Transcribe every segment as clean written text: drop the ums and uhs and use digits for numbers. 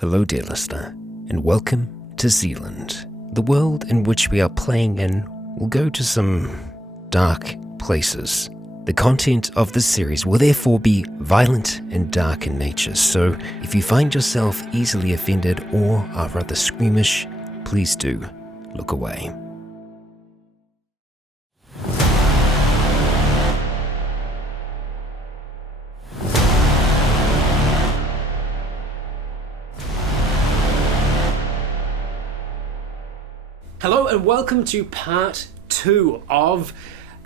Hello, dear listener, and welcome to Zealand. The world in which we are playing in will go to some dark places. The content of this series will therefore be violent and dark in nature, so if you find yourself easily offended or are rather squeamish, please do look away. Hello and welcome to part 2 of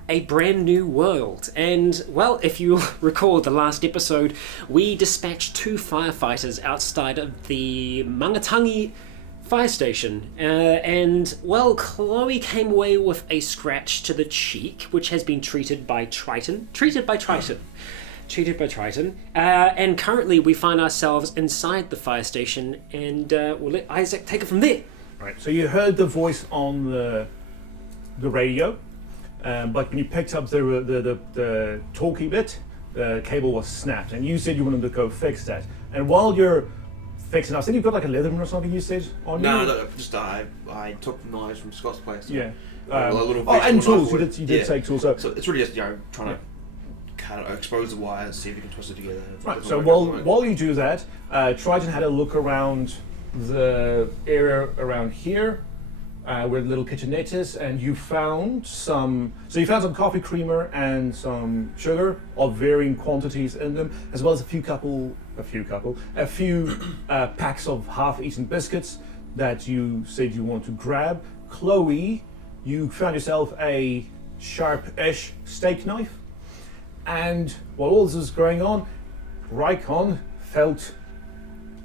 A Brand New World. And, well, if you recall the last episode, we dispatched 2 firefighters outside of the Mangatangi fire station. And, well, Chloe came away with a scratch to the cheek, which has been treated by Triton. And currently we find ourselves inside the fire station, and we'll let Isaac take it from there. Right, so you heard the voice on the radio, but when you picked up the talkie bit, the cable was snapped, and you said you wanted to go fix that. And while you're fixing, I think you've got like a Leatherman or something you said on you? No, just I took knives from Scott's place. Yeah. And tools, you did take tools. So it's really just, trying to kind of expose the wires, see if you can twist it together. Right, so while you do that, Triton had a look around the area around here where the little kitchenette is, and you found some coffee creamer and some sugar of varying quantities in them, as well as a few packs of half-eaten biscuits that you said you want to grab. Chloe, you found yourself a sharp-ish steak knife, and while all this was going on, Rycon felt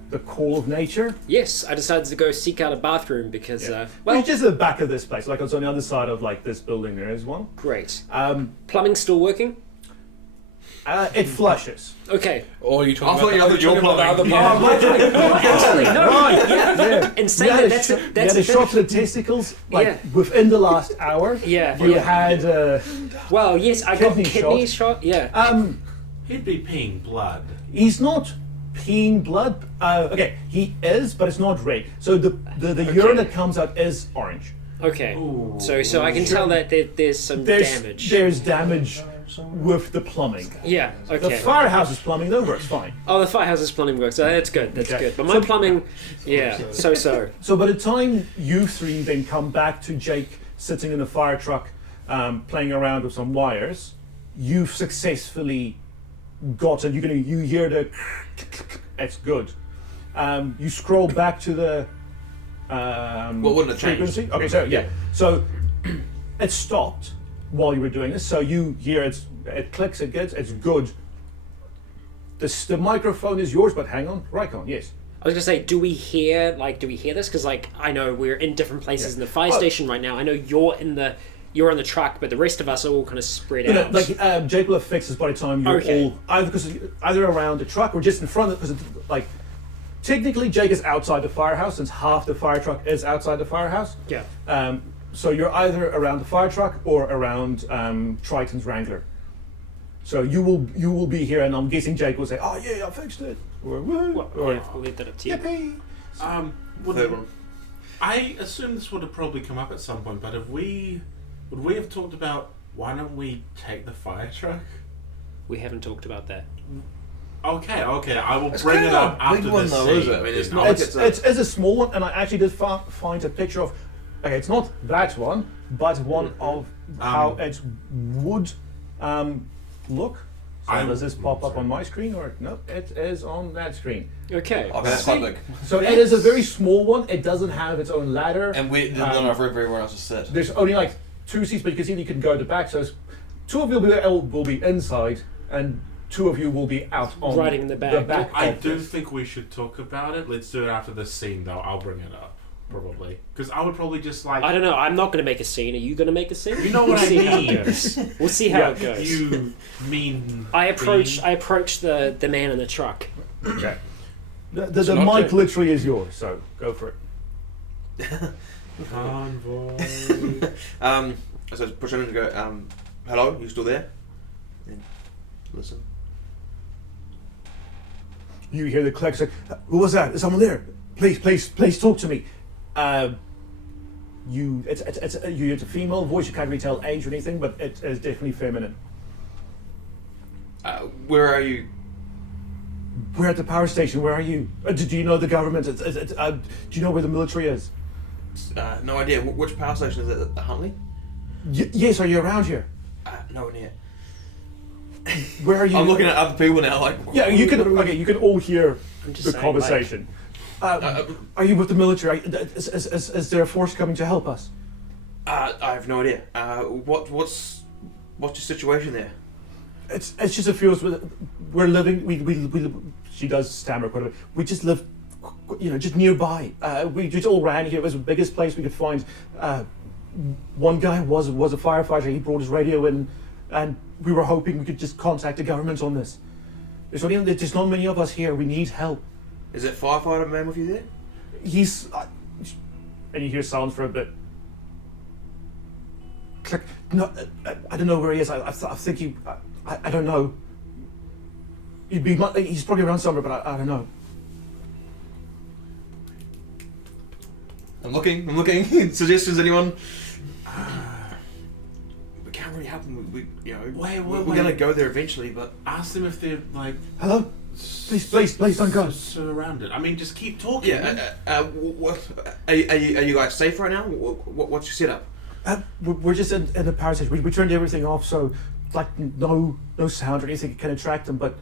the call of nature. Yes, I decided to go seek out a bathroom because, it's just at the back of this place, like it's on the other side of like this building. There is one. Great. Plumbing still working? It flushes. Okay. Or are you talking I thought you were plumbing. Actually, no. Right. Yeah. And saying that's you had a shot to the testicles, within the last hour. Yeah. You had. Well, yes, I got kidney shot. shot. Yeah. He'd be peeing blood. He's not peeing blood. He is, but it's not red. So the urine that comes out is orange. Okay. Ooh. So I can tell that there's some damage. There's damage with the plumbing. Yeah. Okay. The firehouse's plumbing though works fine. Oh, the firehouse's plumbing works. That's good. That's Okay. good. But my plumbing, so. So by the time you three then come back to Jake sitting in the fire truck, playing around with some wires, you've successfully got it. You hear the. It's good. You scroll back to the. What wouldn't have frequency? changed? Okay, so yeah. So it stopped while you were doing this. So you hear it clicks. It's good. The microphone is yours, but hang on, Rycon, yes. I was gonna say, do we hear this? Because I know we're in different places in the fire station right now. I know you're in the truck, but the rest of us are all kind of spread out. Jake will have fixed this by the time you're all either around the truck or just in front of it, because technically Jake is outside the firehouse since half the fire truck is outside the firehouse. Yeah. So you're either around the fire truck or around Triton's Wrangler. So you will be here, and I'm guessing Jake will say, "Oh yeah, I fixed it," or "Woo," or we'll leave that up to you. Yippee! I assume this would have probably come up at some point, but would we have talked about why don't we take the fire truck? We haven't talked about that. Okay, I will bring it up after this scene. Is it? I mean, it's not like it's a small one, and I actually did find a picture of. Okay, it's not that one, but one of how it would look. So does this pop up on my screen, or no? It is on that screen. Okay. Okay, that's quite big. So it is a very small one. It doesn't have its own ladder. And we didn't know everywhere else to sit. There's only like 2 seats, but you can see you can go to the back. So 2 of you will be inside, and 2 of you will be out on riding in the back. I do think we should talk about it. Let's do it after this scene, though. I'll bring it up. Probably. Because I would probably just I don't know, I'm not going to make a scene. Are you going to make a scene? You know what I mean. We'll see how it goes. You mean... I approach the man in the truck. Okay. The mic literally is yours, so go for it. Convoy. So I push in and go, hello, you still there? And listen. you hear the clicks. Like, who was that? Is someone there? Please talk to me. It's a female voice. You can't really tell age or anything, but it is definitely feminine. Where are you? We're at the power station. Where are you? Do you know the government? Do you know where the military is? No idea. Which power station is it? The Huntley? Yes. Are you around here? No idea. Where are you? I'm looking at other people now. Like, Yeah, you can. Okay, you can all hear I'm just the saying, conversation. Are you with the military? Is there a force coming to help us? I have no idea. What's your situation there? It's just a few of us. We're living. We she does stammer quite a bit. We just live, just nearby. We just all ran here. It was the biggest place we could find. One guy was a firefighter. He brought his radio in, and we were hoping we could just contact the government on this. There's not many of us here. We need help. Is it firefighter man with you there? He's, and you hear sounds for a bit. Click. No, I don't know where he is. I think he. I don't know. He's probably around somewhere, but I don't know. I'm looking. Suggestions, anyone? We can't really help them. We're gonna go there eventually, but Ask them if they're like Hello? Please don't go. surrounded. I mean, just keep talking. yeah. What are you guys safe right now? What's your setup? We're just in the power station. We turned everything off, so like no sound or anything can attract them. But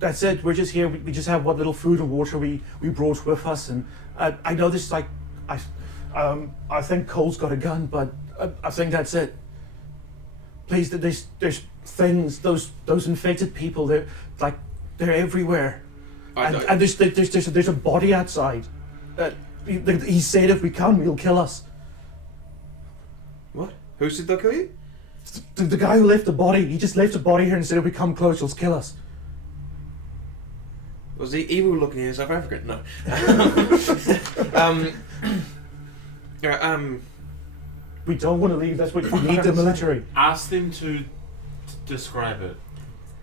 that's it. We're just here. We just have what little food and water we brought with us. And I know this I think Cole's got a gun, but I think that's it. Please, there's things. Those infected people. They're everywhere. And there's a body outside. He said if we come, he'll kill us. What? Who said they'll kill you? The guy who left the body, he just left a body here and said if we come close, he'll kill us. Was he evil looking in South African? No. We don't want to leave. That's what we need the military. Ask them to describe it.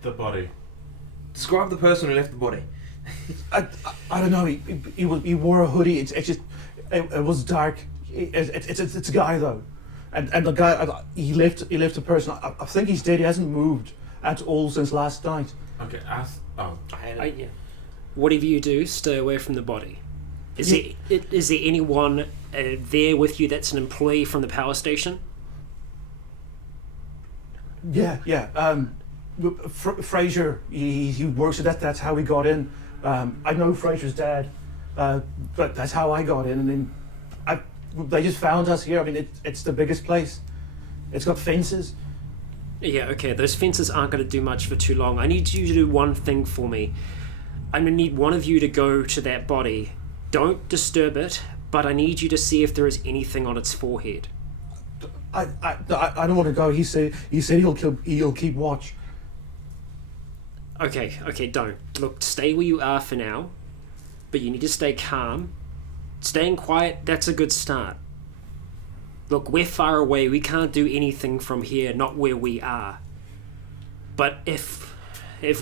The body. Describe the person who left the body. I don't know. He wore a hoodie. It was dark. It's a guy though, and the guy he left a person. I think he's dead. He hasn't moved at all since last night. Okay. Ask. Oh. Yeah. Whatever you do, stay away from the body. Is there anyone there with you that's an employee from the power station? Yeah. Fraser, he works at that. That's how we got in. I know Fraser's dad, but that's how I got in. And then they just found us here. I mean, it's the biggest place. It's got fences. Yeah, okay, those fences aren't going to do much for too long. I need you to do one thing for me. I'm going to need one of you to go to that body. Don't disturb it, but I need you to see if there is anything on its forehead. I don't want to go. He said he'll keep watch. Okay, don't. Look, stay where you are for now, but you need to stay calm. Staying quiet, that's a good start. Look, we're far away. We can't do anything from here, not where we are. But if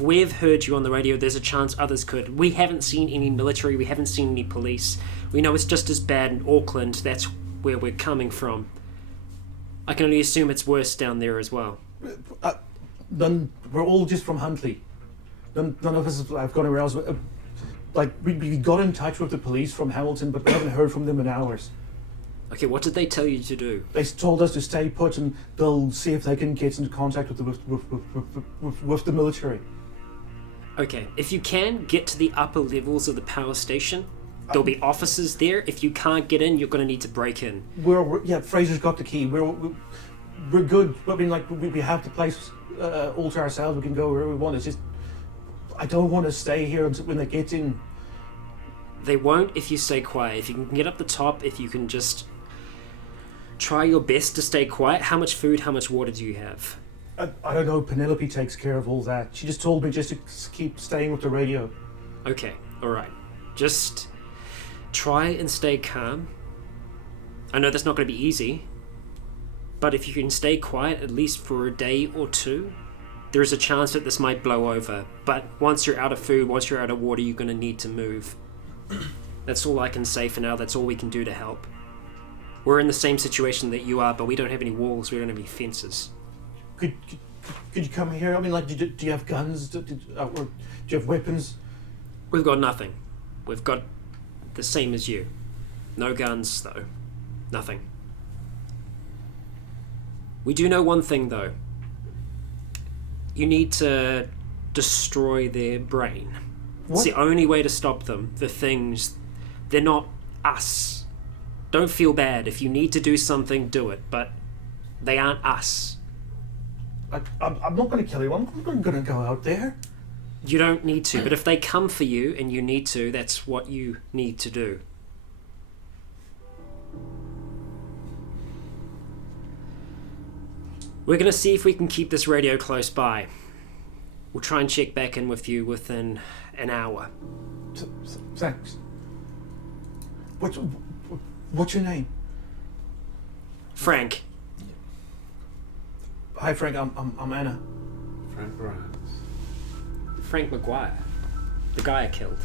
we've heard you on the radio, there's a chance others could. We haven't seen any military. We haven't seen any police. We know it's just as bad in Auckland. That's where we're coming from. I can only assume it's worse down there as well. Then we're all just from Huntley. None of us have gone anywhere else. We got in touch with the police from Hamilton, but we haven't heard from them in hours. Okay, what did they tell you to do? They told us to stay put, and they'll see if they can get into contact with the military. Okay, if you can, get to the upper levels of the power station. There'll be officers there. If you can't get in, you're going to need to break in. Fraser's got the key. We're good. I mean, we have the place all to ourselves. We can go wherever we want. It's just I don't want to stay here until when they get in. They won't if you stay quiet. If you can get up the top, if you can just try your best to stay quiet. How much food, how much water do you have? I don't know. Penelope takes care of all that. She just told me just to keep staying with the radio. Okay, alright. Just try and stay calm. I know that's not going to be easy, but if you can stay quiet at least for a day or two, There is a chance that this might blow over, but once you're out of food, once you're out of water, you're going to need to move. That's all I can say for now. That's all we can do to help. We're in the same situation that you are, but we don't have any walls, we don't have any fences. Could you come here? I mean, like, do you have guns? Or do you have weapons? We've got nothing. We've got the same as you. No guns, though. Nothing. We do know one thing, though. You need to destroy their brain. What? It's the only way to stop them. The things, they're not us. Don't feel bad. If you need to do something, do it. But they aren't us. I'm not going to kill you. I'm not going to go out there. You don't need to. But if they come for you and you need to, that's what you need to do. We're going to see if we can keep this radio close by. We'll try and check back in with you within an hour. Thanks. What's your name? Frank. Hi, Frank. I'm Anna. Frank Ryan. Frank McGuire. The guy I killed.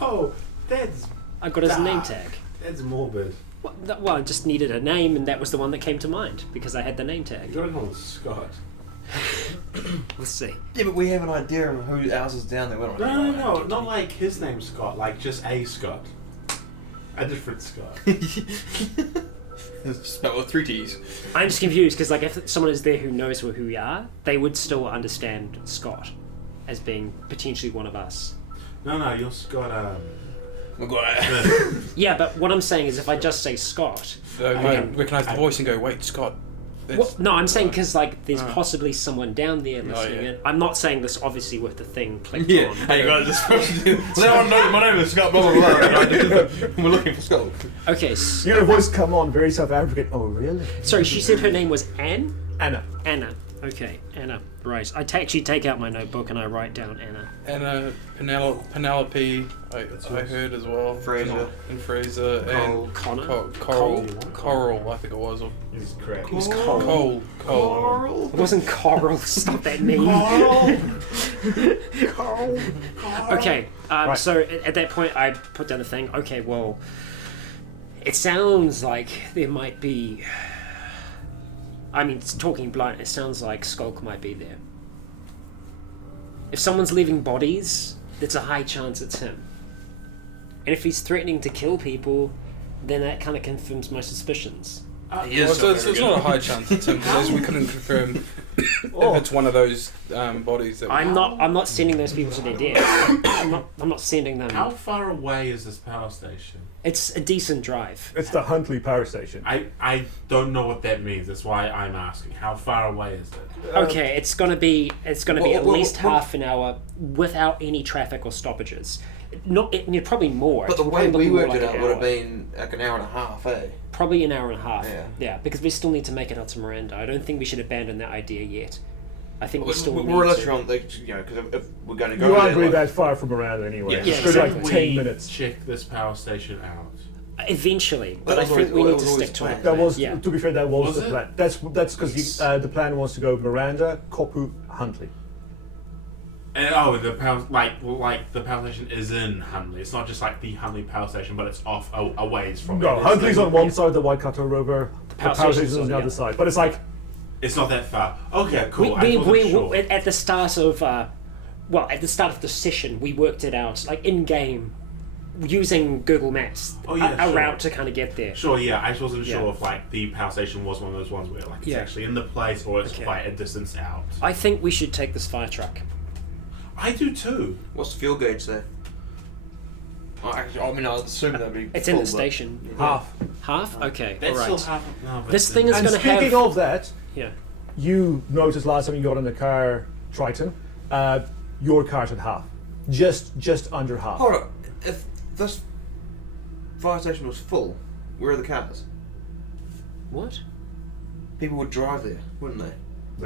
Oh, that's I got his dark. name tag. That's morbid. Well, I just needed a name, and that was the one that came to mind because I had the name tag. You're on Scott. Let's see. Yeah, but we have an idea of who else is down there. We don't No, not like his name's Scott, like just a Scott. A different Scott. Spelled with 3 T's. I'm just confused because, like, if someone is there who knows who we are, they would still understand Scott as being potentially one of us. No, you're Scott, McGuire. Yeah, but what I'm saying is if I just say Scott... So you might recognise the voice and go, wait, Scott. Well, no, I'm saying because, like, there's possibly someone down there listening in. I'm not saying this, obviously, with the thing clicked Yeah, on. hey guys, just everyone knows my name is Scott, blah blah blah. We're looking for Scott. Okay, Your voice come on very South African. Oh, really? sorry, she said her name was Anne? Anna. Anna. Okay, Anna. Right. I actually take out my notebook and I write down Anna. And Penelope, I heard as well. Fraser. And Fraser. And Connor? Coral, I think it was. Or Is correct. It was Cole. Coral. It wasn't Coral. Stop that meme. Okay, Right. so at that point I put down the thing. Okay, well, it sounds like there might be... I mean, talking blunt, it sounds like Skulk might be there. If someone's leaving bodies, there's a high chance it's him. And if he's threatening to kill people, then that kind of confirms my suspicions. So it's not a high chance it's him because we couldn't confirm if it's one of those bodies that. I'm not sending those people to their death. I'm not sending them. How far away is this power station? It's a decent drive. It's the Huntley Power Station. I don't know what that means. That's why I'm asking. How far away is it? Okay, it's gonna be at least well, half an hour without any traffic or stoppages. Probably more. But the It's way probably we more worked like it out an would have hour. been like an hour and a half, eh? Probably an hour and a half. Yeah. because we still need to make it out to Miranda. I don't think we should abandon that idea yet. I think we still need We're to. literally on the, because if we're going to go You there, aren't really like, that far from Miranda anyway. Yeah. It's good, like We 10 minutes. check this power station out. Eventually, but I was think always- we that need was to always stick to the it. That was, Yeah. to be fair, that was Was the it? plan. That's because the plan was to go Miranda, Kopu, Huntley. And the power the power station is in Huntley. It's not just like the Huntley power station, but it's off a ways from No, it. Huntley's on one yeah. side, the Waikato River. The power power station's station's on the on other the side. But it's like, It's not that far. Okay, cool. I wasn't We sure. at the start of at the start of the session, we worked it out like in game using Google Maps. Oh, yeah, a sure. route to kind of get there. Sure, yeah. I just wasn't sure Yeah. if like the power station was one of those ones where like it's Yeah. actually in the place or it's Okay. quite a distance out. I think we should take this fire truck. I do too. what's the fuel gauge there? Oh, actually, I mean, I assume that'd be. It's full, in the but- station. half. Half? Okay, That's alright. still half. No, but This then- thing is And going to speaking have... of that, Yeah. you noticed last time you got in the car, Triton, your car's at half. Just under half. Hold on. If this fire station was full, where are the cars? What? People would drive there, wouldn't they?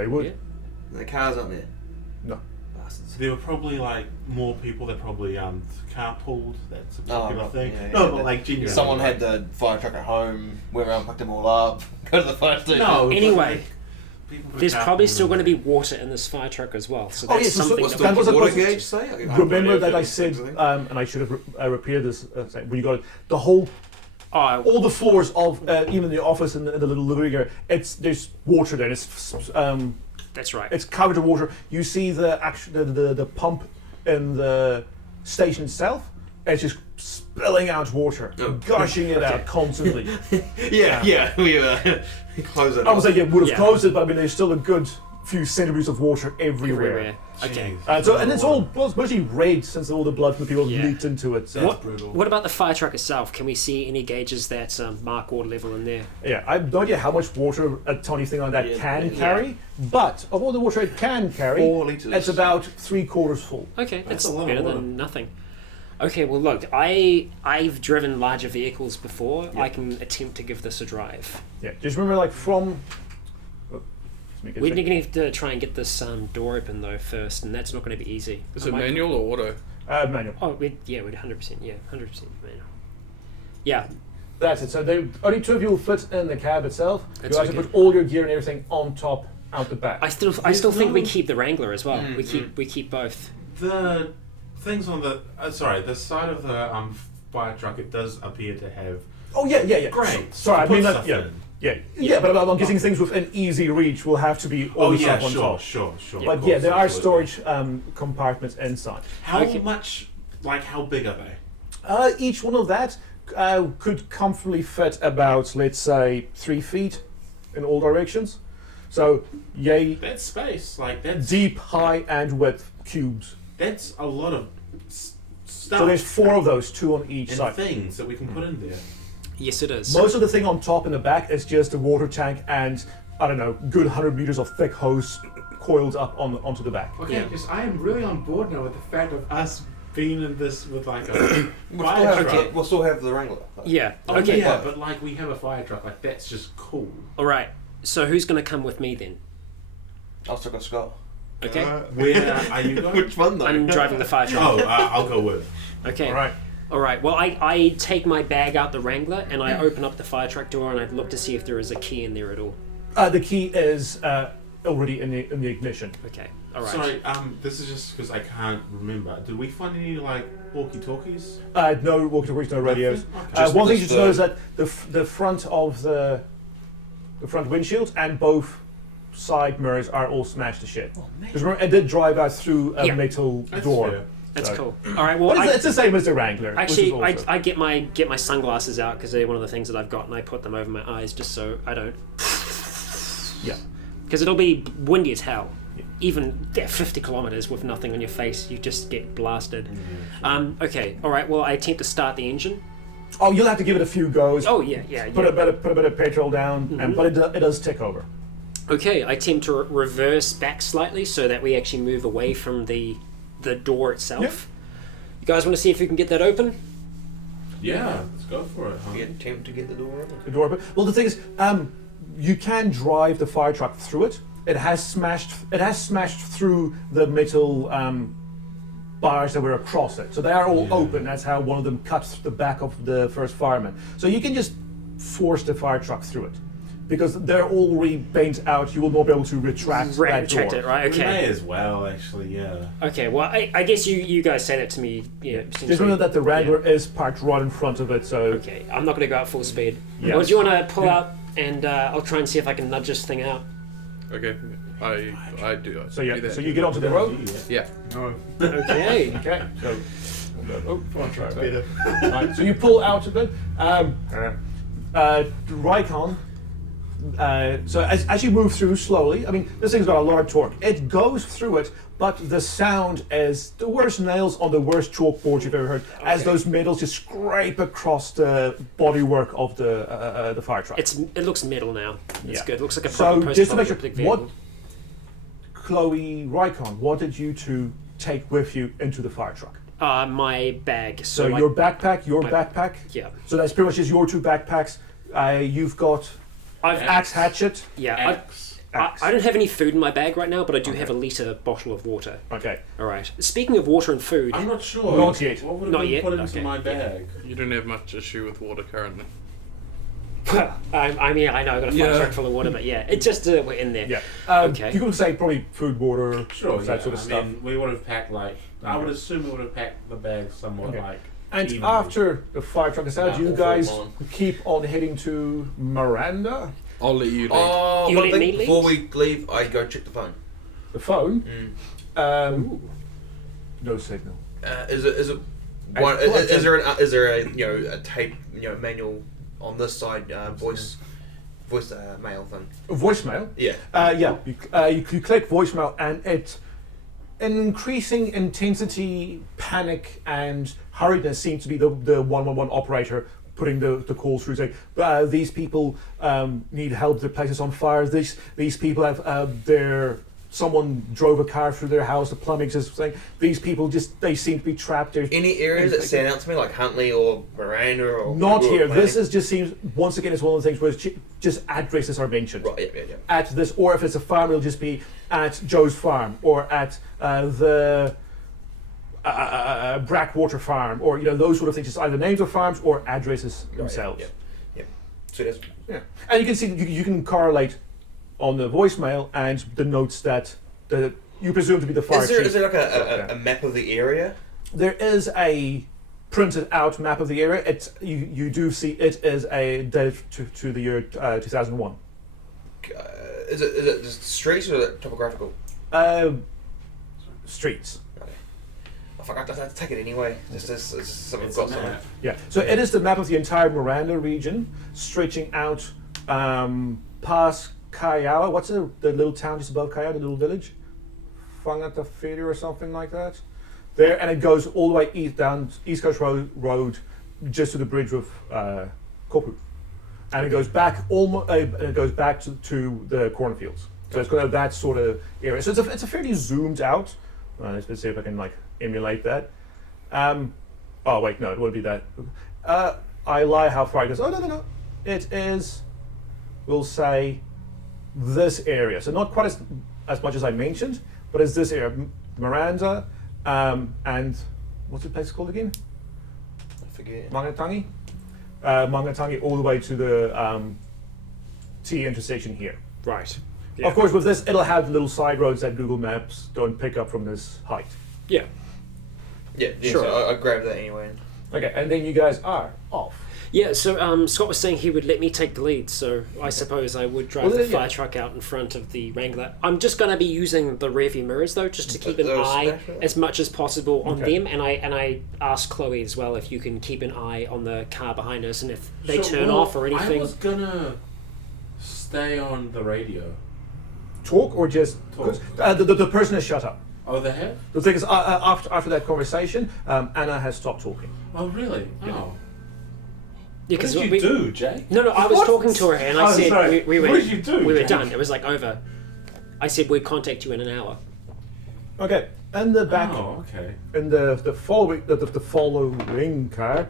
They would. Yeah. And the cars aren't there. No. Bastards. There were probably like more people that probably carpooled. That's a popular right. thing. Yeah, yeah, No, but but like genuinely. Someone like, had the fire truck at home, went around, picked them all up, go to the fire station. No. but, Anyway, like, There's probably still going to be water in this fire truck as well. So that's yes, so something What's that the was a water positive- gauge say? Remember that I said, and I should have repeated this when you got it. The whole, all the floors of even the office and the little living area, there's water there. that's right. It's covered in water. You see the pump in the station itself. It's just spilling out water, gushing it out constantly. Yeah, we close it. I was like, yeah, would have Yeah. closed it, but I mean, there's still a good few centimeters of water everywhere. Okay. And it's all mostly red since all the blood from the people Yeah. leaked into it. So. What about the fire truck itself? Can we see any gauges that mark water level in there? Yeah, I have no idea how much water a tiny thing like that can carry, but of all the water it can carry, 4 litres. it's about 3/4 full. Okay, that's a lot of better water. than nothing. Okay, well look, I've driven larger vehicles before. I can attempt to give this a drive. Yeah, just remember, like from. We're going to have to try and get this door open though first, and that's not going to be easy. Is it manual or auto? Manual. Oh, we're 100%. Yeah, 100% manual. Yeah, That's it. So only 2 of you will fit in the cab itself. That's You have to okay. put all your gear and everything on top, out the back. I still think we no- keep the Wrangler as well. We keep both. The things on the the side of the fire truck, it does appear to have Oh yeah. Great. Sorry, I Put mean that. stuff Yeah. in. Yeah, but I'm guessing things within easy reach will have to be all the stuff on top. sure. But of yeah, course, there are absolutely. storage compartments inside. How Okay. much? Like, how big are they? Each one of that could comfortably fit about, let's say, 3 feet in all directions. So, yay, That's space. Like that's deep, high, and width cubes. That's a lot of stuff. So there's 4 of those, 2 on each and side. things that we can put in there. Yes, it is. Most of the thing on top and the back is just a water tank and, I don't know, good 100 meters of thick hose coiled up onto the back. Okay, Yeah. because I am really on board now with the fact of us being in this with like a We'll fire still, have, truck. we'll still have the Wrangler. Yeah. Oh, Okay. yeah, but like we have a fire truck. Like that's just cool. All right. So who's going to come with me then? I'll stick with Scott. Okay. Where are you going? Which one though? I'm driving the fire truck. Oh, I'll go with. Okay. All right. All right. Well, I take my bag out the Wrangler and I open up the fire truck door and I look to see if there is a key in there at all. The key is already in the ignition. Okay. All right. Sorry, this is just because I can't remember. Did we find any like walkie-talkies? No walkie-talkies, no radios. Okay. One thing you should know is that the front of the front windshield and both side mirrors are all smashed to shit. Because remember, it did drive out through a Yeah. metal That's door. fair. That's So- cool. All right. Well, But it's the same as the Wrangler. actually, which is also- I get my sunglasses out because they're one of the things that I've got, and I put them over my eyes just so I don't. Yeah. Because it'll be windy as hell. Even at 50 kilometers with nothing on your face, you just get blasted. Okay. All right. Well, I attempt to start the engine. Oh, you'll have to give it a few goes. Oh yeah. Put a bit of petrol down, but it does tick over. Okay, I attempt to reverse back slightly so that we actually move away from the door itself. Yep. You guys want to see if we can get that open? Yeah, let's go for it. Huh? You attempt to get the door open. The door open. Well, the thing is, you can drive the fire truck through it. It has smashed through the metal bars that were across it. So they are all open. That's how one of them cuts the back of the first fireman. So you can just force the fire truck through it. Because they're already bent out, you will not be able to retract that Retract door. it, right? We may Okay. as well, actually. Yeah. Okay, well, I guess you guys say that to me. Yeah. Just remember that the Wrangler is parked right in front of it, so... Okay, I'm not going to go out full speed. Yeah. Well, do you want to pull out and I'll try and see if I can nudge this thing out? Okay, I do. So yeah, do that. so you get onto the road. Yeah. Okay. Okay, so... Right, so you pull out of it. Rycon. So as you move through slowly, I mean, this thing's got a lot of torque. It goes through it, but the sound is the worst nails on the worst chalkboard you've ever heard, as those metals just scrape across the bodywork of the fire truck. It looks metal now. It's Yeah. good. It looks like a proper So just to make sure, post-apocalyptic vehicle. Chloe Rycon, what did you two take with you into the fire truck? My bag. So like, your backpack, my- backpack. Yeah. So that's pretty much just your 2 backpacks. You've got I've axe hatchet. Yeah. Axe. I don't have any food in my bag right now, but I do have a litre bottle of water. Okay. All right. Speaking of water and food, I'm not sure. Not yet. What would have Not been yet? put into Okay. my bag? You don't have much issue with water currently. Well, I mean, I know I've got a fire truck full of water, but yeah, it's just we're in there. Yeah. Okay. You could say probably food, water, Sure, that sort of stuff. mean, we would have packed I would assume we would have packed the bags somewhat And evenly. after the fire truck is out, Yeah, you all guys four on. keep on heading to Miranda. I'll let you lead. Oh, You one let thing me lead? before we leave, I go check the phone. The phone, Mm. no signal. Is it And one? what Is there a a tape manual on this side voice mail thing? A voicemail. Yeah. You click voicemail, and it, an increasing intensity, panic, and hurriedness seems to be the 111 operator putting the call through, saying these people need help. Their place is on fire. These people have someone drove a car through their house. The plumbing's just saying these people they seem to be trapped. There's Any areas that stand out to me, like Huntley or Miranda or not here. Planning? This just seems once again it's one of the things where it's just addresses are mentioned. Right. Yeah. At this, or if it's a farm, it'll just be at Joe's farm or at the Brackwater farm, or those sort of things. Just either names of farms or addresses themselves. Yeah. So that's And you can see you can correlate on the voicemail and the notes that you presume to be the fire chief. Is there like a map of the area? There is a printed out map of the area. You do see it is a dated to the year 2001. Is it just streets or is it topographical? Streets. I forgot to take it anyway. Just as something It's got a somewhere. map. Yeah. So it is the map of the entire Miranda region, stretching out past Kaiawa. What's the little town just above Kaiawa, the little village? Whangatawhiri or something like that. There, and it goes all the way east down East Coast Road just to the bridge of Kopu. And it goes back to the cornfields. So it's got that sort of area. So it's a fairly zoomed out. Let's see if I can emulate that. Oh wait, no, it won't be that. I lie. How far it goes? Oh no. It is. We'll say this area. So not quite as much as I mentioned, but it's this area, Miranda, and what's the place called again? I forget. Mangatangi. Mangatangi all the way to the T intersection here. Right. Of course, with this, it'll have little side roads that Google Maps don't pick up from this height. Yeah. Yeah. Sure. So I grabbed that anyway. Okay, and then you guys are off. Yeah, so Scott was saying he would let me take the lead, so I suppose I would drive the fire truck out in front of the Wrangler. I'm just going to be using the rearview mirrors, though, just to keep an eye as much as possible on them, and I asked Chloe as well if you can keep an eye on the car behind us, and if they turn off or anything. I was gonna stay on the radio. Talk or just... Talk. The person has shut up. Oh, they have? The thing is, after that conversation, Anna has stopped talking. Oh, really? Yeah. Oh. Yeah, What 'cause did you do, Jay? No, I was What? talking to her, and I Oh, said sorry. we were What did you do, we were Jake? done. It was over. I said we'd contact you in an hour. Okay, and the back... Oh, okay. In the following car,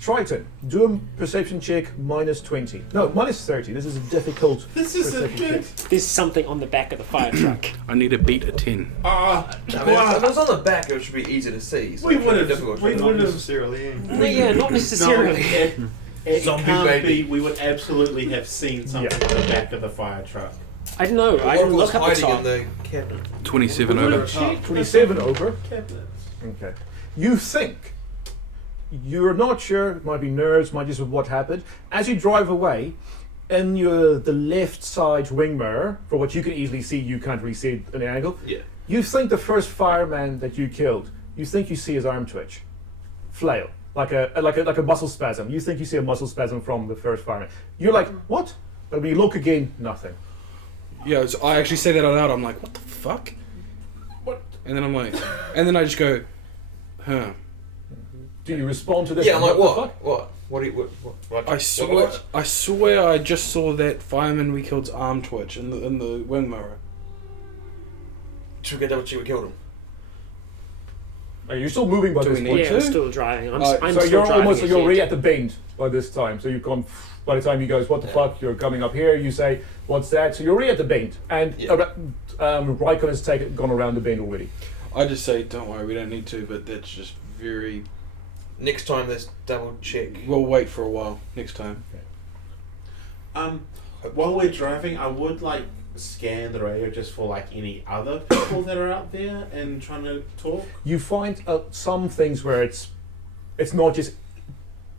Triton, do a perception check -20. No, -30. This is a difficult This is a perception good. check. There's something on the back of the fire truck. I need to beat a 10. I mean, if it was on the back, it should be easy to see. So We it should be would've- difficult. we Not would've- necessarily. No, yeah, not necessarily. No, it Zombie can't baby. be. We would absolutely have seen something on the back of the fire truck. I don't know. I What didn't was look up the hiding top. in the cabinet? 27 We over. would've checked 27 over. cabinets. Okay. You think. You're not sure. It might be nerves, might just be what happened. As you drive away, in the left side wing mirror, for what you can easily see, you can't really see it in the angle. Yeah. You think the first fireman that you killed, you think you see his arm twitch, flail, like a muscle spasm. You think you see a muscle spasm from the first fireman. You're like, what? But when you look again, nothing. Yeah, so I actually say that out loud. I'm like, what the fuck? What? And then I'm like, and then I just go, huh. Do you respond to this? Yeah, I'm like, the what? fuck? What? What do you? What? I swear I just saw that fireman we killed's arm twitch in the wing mirror. Should we get double check we killed him? Are you still moving by Do this we point need Yeah, too? I'm still driving. I'm So still you're driving almost ahead. you're already at the bend by this time. So you've gone. By the time he goes, what the fuck? You're coming up here. You say, what's that? So you're already at the bend, and Rycon has gone around the bend already. I just say, don't worry, we don't need to, but that's just very Next time, let's double check. We'll wait for a while next time. While we're driving, I would like scan the radio just for like any other people that are out there and trying to talk. You find some things where it's not just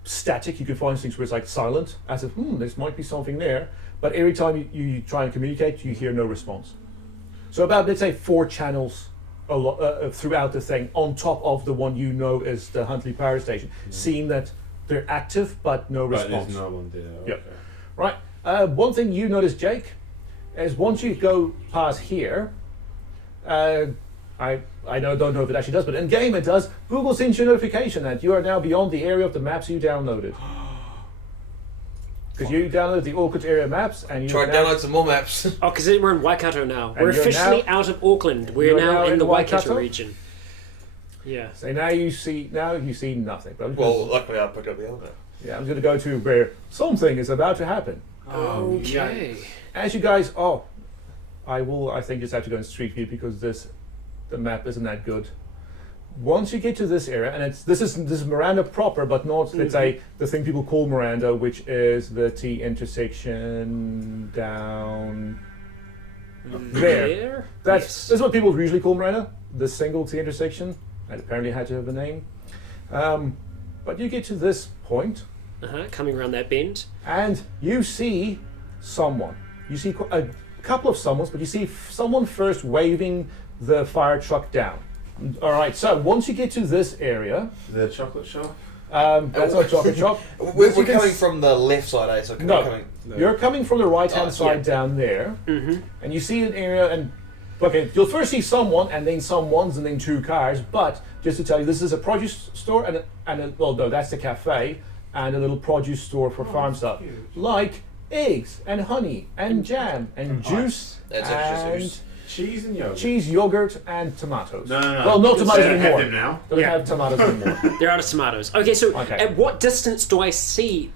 static. You can find things where it's like silent, as if there might be something there. But every time you try and communicate, you hear no response. So about, let's say, 4 channels throughout the thing, on top of the one you know is the Huntley Power Station, seeing that they're active but no response. There's no one there. Okay. Yep. Right. One thing you notice, Jake, is once you go past here, I don't know if it actually does, but in game it does. Google sends you a notification that you are now beyond the area of the maps you downloaded. Because you downloaded the Auckland area maps and you Try to download some more maps. Oh, because we're in Waikato now. We're you're officially now- out of Auckland. We're you're now in the Waikato Waikato? region. Yeah. So now you see nothing. But Well, luckily I picked up the other map. yeah, I'm going to go to where something is about to happen. Okay. As you guys, I think just have to go in Street View because the map isn't that good. Once you get to this area, and this is Miranda proper, but not let's say the thing people call Miranda, which is the T intersection down there. That's what people usually call Miranda, the single T intersection. It apparently had to have a name. But you get to this point, Coming around that bend. and you see someone. You see a couple of someones, but you see someone first waving the fire truck down. All right, so once you get to this area, The chocolate shop. that's not a chocolate shop. We're coming from the left side, eh? So No. we're coming. You're coming from the right-hand side down there, and you see an area, and okay, you'll first see someone, and then someone's, and then 2 cars. But just to tell you, this is a produce store, well, no, that's the cafe, and a little produce store for farm stuff, like eggs and honey and jam and juice That's actually and juice. Cheese and yogurt. cheese, yogurt, and tomatoes. No. Well, not tomatoes They don't have anymore. them now. Don't Yeah. have tomatoes anymore. They're out of tomatoes. Okay, so Okay. at what distance do I see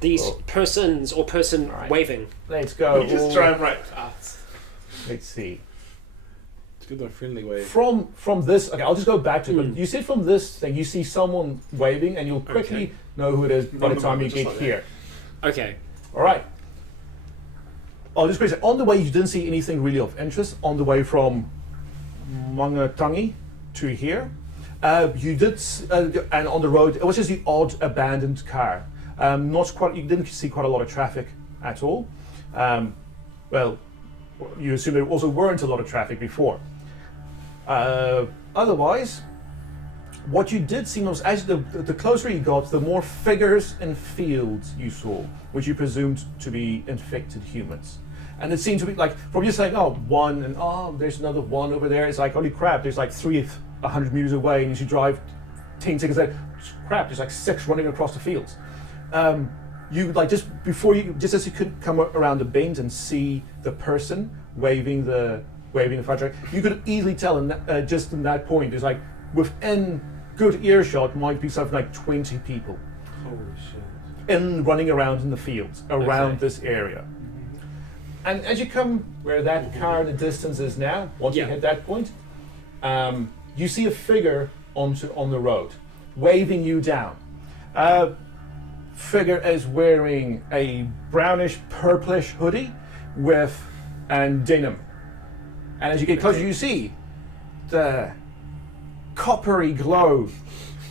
these persons or person Alright. waving? Let's go. We just drive right past. Let's see. It's good in a friendly way. From this, okay, I'll just go back to it. But you see from this thing, you see someone waving, and you'll quickly know who it is by the time you Just get like that. here. Okay. All right. Oh, just quickly, on the way, you didn't see anything really of interest. On the way from Mangatangi to here, you did, and on the road, it was just the odd abandoned car. You didn't see quite a lot of traffic at all. Well, you assume there also weren't a lot of traffic before. Otherwise, what you did see was, as the closer you got, the more figures in fields you saw, which you presumed to be infected humans. And it seemed to be like, from just saying, one, and there's another one over there, it's like, holy crap, there's like 3 100 meters away, and you should drive 10 seconds later, crap, there's like 6 running across the fields. You like just as you could come around the bend and see the person waving the fire truck, you could easily tell just in that point, there's like, within good earshot might be something like 20 people Holy shit. running around in the fields around this area. And as you come where that car in the distance is now, once you hit that point, you see a figure on the road waving you down. Figure is wearing a brownish purplish hoodie and denim. And as you get closer, you see the coppery glow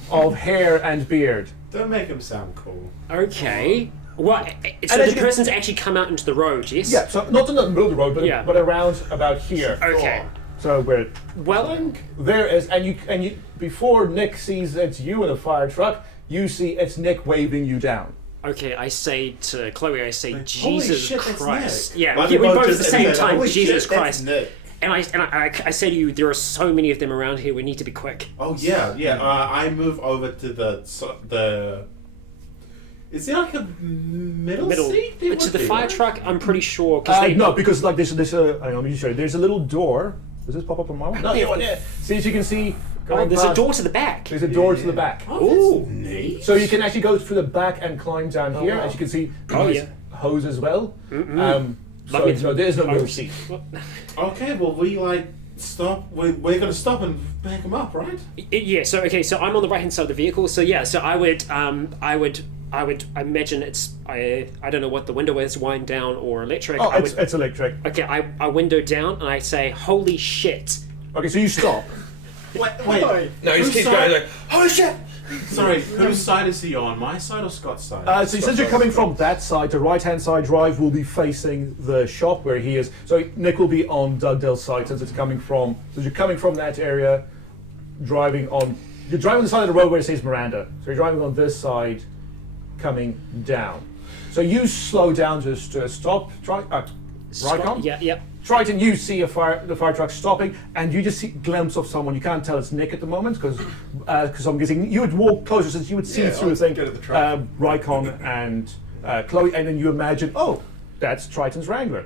of hair and beard. Don't make him sound cool. Okay. Well, so as the you- person's actually come out into the road, yes? Yeah, so not in the middle of the road, but around about here. Okay. So where Well, there is, and you before Nick sees it's you in a fire truck, you see it's Nick waving you down. okay, I say to Chloe, Holy Jesus shit, that's Christ. Nick. Yeah, Like, we both both at just the same said, time, "Holy Jesus shit, that's Christ. Nick." And I say to you, there are so many of them around here, we need to be quick. Oh yeah. I move over to the. Is there like a middle seat? There To would the be, fire right? truck, I'm pretty sure. Cause No, because like there's hang on, let me show you. There's a little door. Does this pop up on my one? No, yeah. See if you can see. Oh, there's a past- door to the back. There's a door to the back. Ooh. Neat. So you can actually go through the back and climb down here. wow. As you can see, Oh, there's yeah. hose as well. Love So me to- no, there is no middle Oh. seat. Okay, well we like stop. We're going to stop and back him up, right? Yeah. So I'm on the right hand side of the vehicle. So yeah. So I would imagine it's I don't know what the window is, wind down or electric. Oh, it's electric. Okay. I window down and I say, "Holy shit!" Okay, so you stop. Wait. No, he just keeps going like, holy shit! Sorry, whose side is he on? My side or Scott's side? So since you're coming from that side, the right-hand side drive will be facing the shop where he is. So Nick will be on Dugdale's side since you're coming from that area, you're driving on the side of the road where it says Miranda. So you're driving on this side, coming down. So you slow down to a stop. Rycon? Yeah. Triton, you see the fire truck stopping, and you just see a glimpse of someone. You can't tell it's Nick at the moment because I'm guessing you would walk closer since you would see through the thing. Rycon and Chloe, and then you imagine, oh, that's Triton's Wrangler.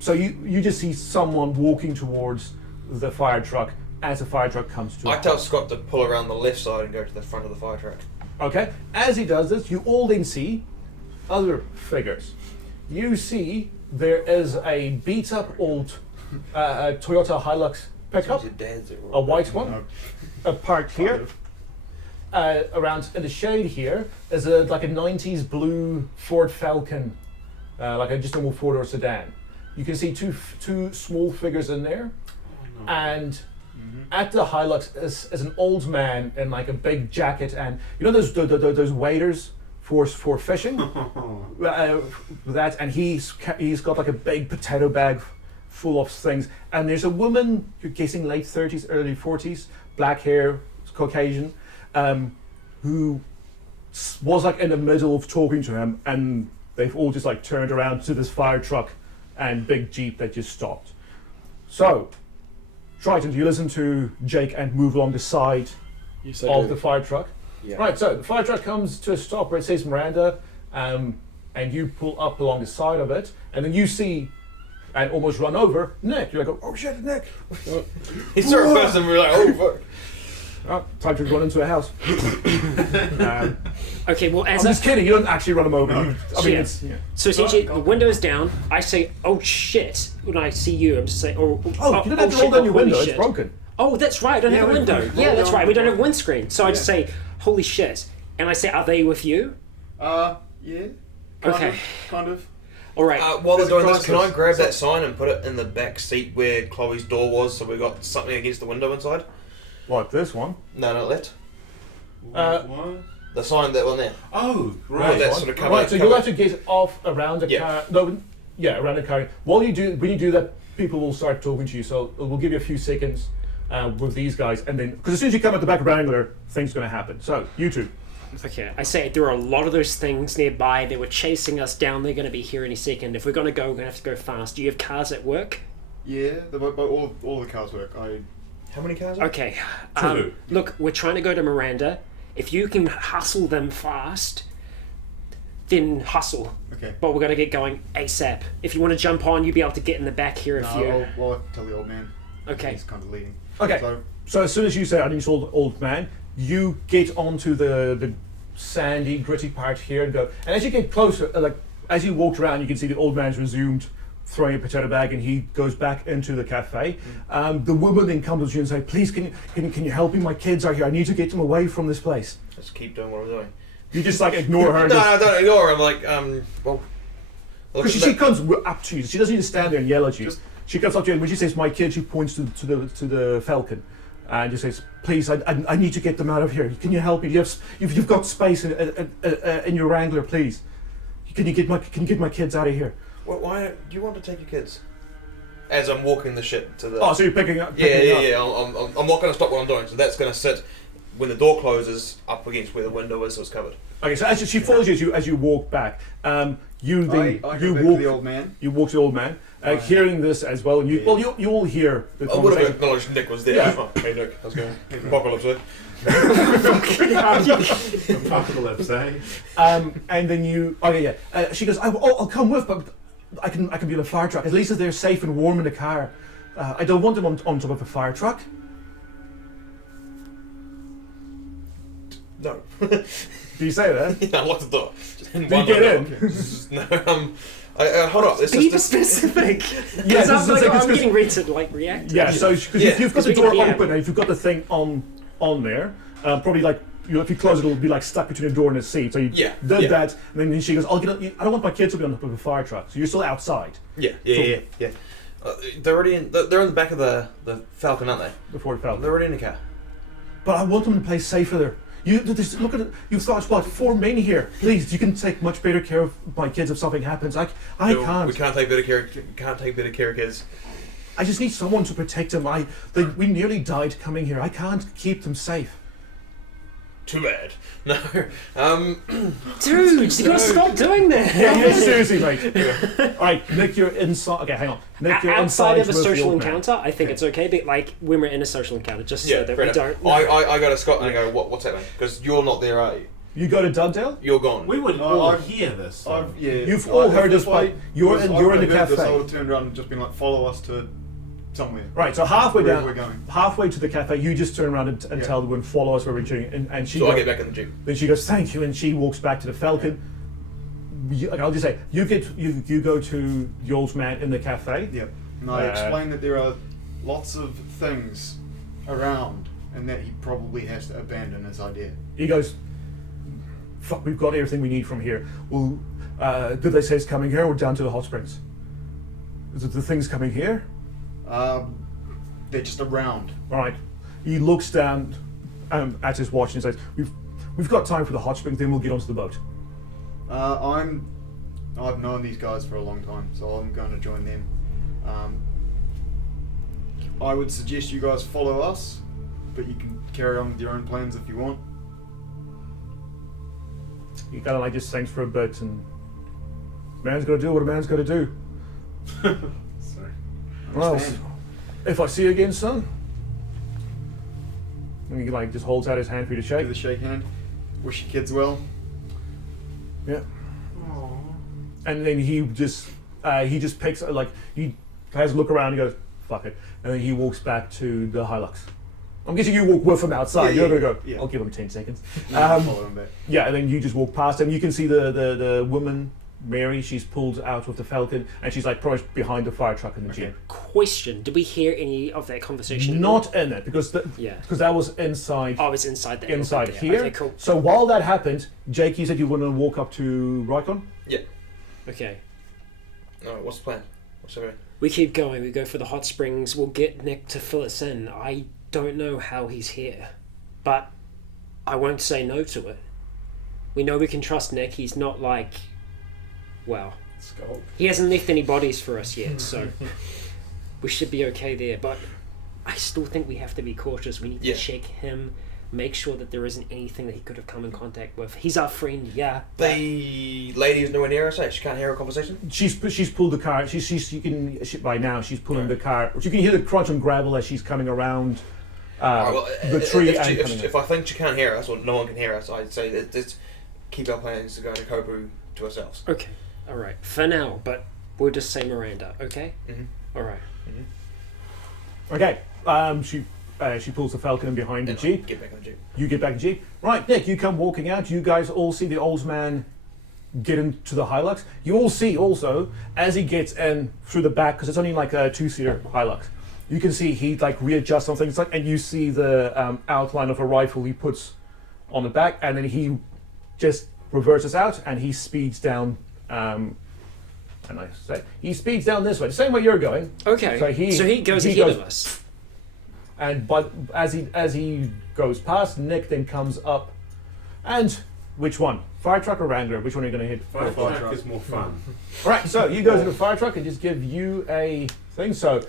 So you just see someone walking towards the fire truck as the fire truck comes to. I tell Scott to pull around the left side and go to the front of the fire truck. Okay. As he does this, you all then see other figures. You see. There is a beat-up old Toyota Hilux pickup, a white one, parked here. Around in the shade here is like a 90s blue Ford Falcon, like a just normal four-door sedan. You can see two small figures in there, and at the Hilux is an old man in like a big jacket, and you know those waders for fishing, that, and he's got like a big potato bag full of things, and there's a woman, you're guessing late 30s, early 40s, black hair, Caucasian, who was like in the middle of talking to him, and they've all just like turned around to this fire truck and big Jeep that just stopped. So, Triton, do you listen to Jake and move along the side of the fire truck? Yeah. Right, so the fire truck comes to a stop where it says Miranda, and you pull up along the side of it, and then you see and almost run over Nick. You're like, oh shit, Nick! He sort of first and we're like, oh fuck. Oh, time to run into a house. Okay, well, I'm just kidding. You don't actually run him over. So essentially, the window's down. I say, "Oh shit!" When I see you, I'm just saying, "Oh, you don't have to roll down your window. It's broken." Oh, that's right. I don't have a window. Yeah, that's right. We don't have a windscreen. So I just say, "Holy shit!" And I say, "Are they with you?" Yeah. Kind of. All right. While they're doing this, can I grab that sign and put it in the back seat where Chloe's door was, so we got something against the window inside? What, this one? No, left. What? The sign, that one there. Oh, Right, right. that sort of cover. Right, so you'll have to get off around the Yeah. car. No, yeah, around the car. When you do that, people will start talking to you. So we'll give you a few seconds with these guys, and then because as soon as you come at the back of Wrangler, things are going to happen. So you two. Okay, I say there are a lot of those things nearby. They were chasing us down. They're going to be here any second. If we're going to go, we're going to have to go fast. Do you have cars at work? Yeah, all the cars work. How many cars are Okay. Two. Look, we're trying to go to Miranda. If you can hustle them fast, then hustle. Okay. But we're going to get going ASAP. If you want to jump on, you'll be able to get in the back here if you... I'll tell the old man. Okay. He's kind of leading. Okay. So as soon as you say, I need to old man, you get onto the sandy, gritty part here and go. And as you get closer, like as you walk around, you can see the old man's resumed throwing a potato bag, and he goes back into the cafe. The woman then comes to you and says, "Please, can you help me? My kids are here. I need to get them away from this place." Just keep doing what I'm doing. You just like ignore her. No, I don't ignore her. I'm like, well. Because she comes up to you. She doesn't need to stand there and yell at you. She comes up to you, and when she says "my kid," she points to the Falcon, and just says, "Please, I need to get them out of here. Can you help me? You've got space in your Wrangler, please. Can you get my kids out of here?" Why do you want to take your kids? As I'm walking the ship to the... Oh, so you're picking up? Yeah. I'm not going to stop what I'm doing, so that's going to sit when the door closes up against where the window is, so it's covered. Okay, so she follows you as you walk back. You I go back to the old man. You walk to the old man, hearing this as well, and you all hear the I would have conversation. acknowledged Nick was there. Yeah. Oh, hey Nick, how's it going? Apocalypse, eh? Apocalypse, eh? And then you, she goes, I'll come with, but I can be in a fire truck. At least they're safe and warm in the car. I don't want them on top of a fire truck. No. Do you say that? Yeah, I locked the door. Do you get in? No, Hold up. It's Be just specific. Yeah, Because I'm, this is- I'm getting ready to like react. Yeah, so if you've got Because the we door can hear. open and if you've got the thing on there, probably like if you close it, it'll be like stuck between the door and the seat. So you did that, and then she goes, "I don't want my kids to be on top of a fire truck." So you're still outside. Yeah. They're already in. They're in the back of the Falcon, aren't they? The Ford Falcon. They're already in the car. But I want them to play safer there. Look at it. You've got what 4 men here. Please, you can take much better care of my kids if something happens. I can't. We can't take better care. Can't take better care of kids. I just need someone to protect them. We nearly died coming here. I can't keep them safe. Too bad. No. Dude, you gotta stop doing that. Yeah, seriously, mate. Alright, Nick, you're inside. Okay, hang on. Nick, you're Outside of a with the social old man. encounter, I think it's okay, but like when we're in a social encounter, just so that fair we enough. don't. I go to Scott and I go, what's happening? Because you're not there, are you? You go to Dugdale? You're gone. We would all hear this. You've all heard this, but you're in the cafe. I would have turned around and just been like, follow us to somewhere. Right, so halfway Wherever down, we're going. halfway to the cafe, you just turn around and tell the woman, follow us where we're doing, and she. So goes, I get back in the Jeep. Then she goes, thank you, and she walks back to the Falcon. I'll just say, you go to the old man in the cafe. Yep. And I explain that there are lots of things around, and that he probably has to abandon his idea. He goes, fuck, we've got everything we need from here. Well, did they say it's coming here or down to the hot springs? Is it the things coming here? They're just around. All right. He looks down at his watch and says, "We've got time for the hot springs. Then we'll get onto the boat." I've known these guys for a long time, so I'm going to join them. I would suggest you guys follow us, but you can carry on with your own plans if you want. He kind of like just thinks for a bit, and man's got to do what a man's got to do. Sorry. Well, Understand. if I see you again, son. And he like just holds out his hand for you to Do shake. the shake hand. Wish your kids well. Yeah. And then he just picks he has a look around and goes, fuck it. And then he walks back to the Hilux. I'm guessing you walk with him outside. You're gonna go, yeah. I'll give him 10 seconds. Follow him back. Yeah, and then you just walk past him. You can see the woman, Mary, she's pulled out with the Falcon and she's like probably behind the fire truck in the Jeep. Question: did we hear any of that conversation? Not in it, because Yeah. that was inside Oh, it's inside that. inside Yeah. here. Okay, cool. So while that happened, Jake, you said you want to walk up to Rycon? Yeah. Okay. Alright, what's the plan? What's the plan? We keep going. We go for the hot springs. We'll get Nick to fill us in. I don't know how he's here, but I won't say no to it. We know we can trust Nick. He's not like, well, Skull. he hasn't left any bodies for us yet, so we should be okay there. But I still think we have to be cautious. We need to check him, make sure that there isn't anything that he could have come in contact with. He's our friend, yeah. The lady is nowhere near us, eh? She can't hear a conversation? She's pulled the car. By now she's pulling the car. You can hear the crunch and gravel as she's coming around the tree and coming if I think she can't hear us or no one can hear us, I'd say that let's keep our plans to go to Kobu to ourselves. Okay, all right. For now, but we'll just say Miranda, okay? Mhm. All right. Okay. She pulls the Falcon in behind the And Jeep. get back on the Jeep. You get back in the Jeep. Right, Nick, you come walking out. You guys all see the old man get into the Hilux. You all see also, as he gets in through the back, because it's only like a 2-seater Hilux, you can see he like readjusts on things, and you see the outline of a rifle he puts on the back, and then he just reverses out and he speeds down. And I say he speeds down this way, the same way you're going. Okay. So he goes ahead of us. And but as he goes past, Nick then comes up. And which one? Fire truck or Wrangler? Which one are you going to hit? Fire first? truck is more fun. All right, so you go to the fire truck and just give you a thing. So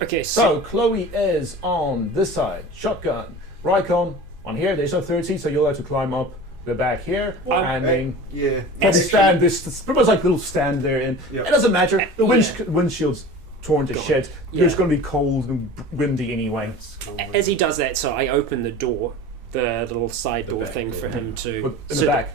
Okay, Chloe is on this side, shotgun. Rycon on here. There's no third seat, so you'll have to climb up the back here and then Yeah. probably stand this. Pretty much like a little stand there, and Yep. it doesn't matter. The windshield's torn to shit. Yeah. It's going to be cold and windy anyway. as he does that, so I open the door, the little side door back thing door. for him to. But in so the back.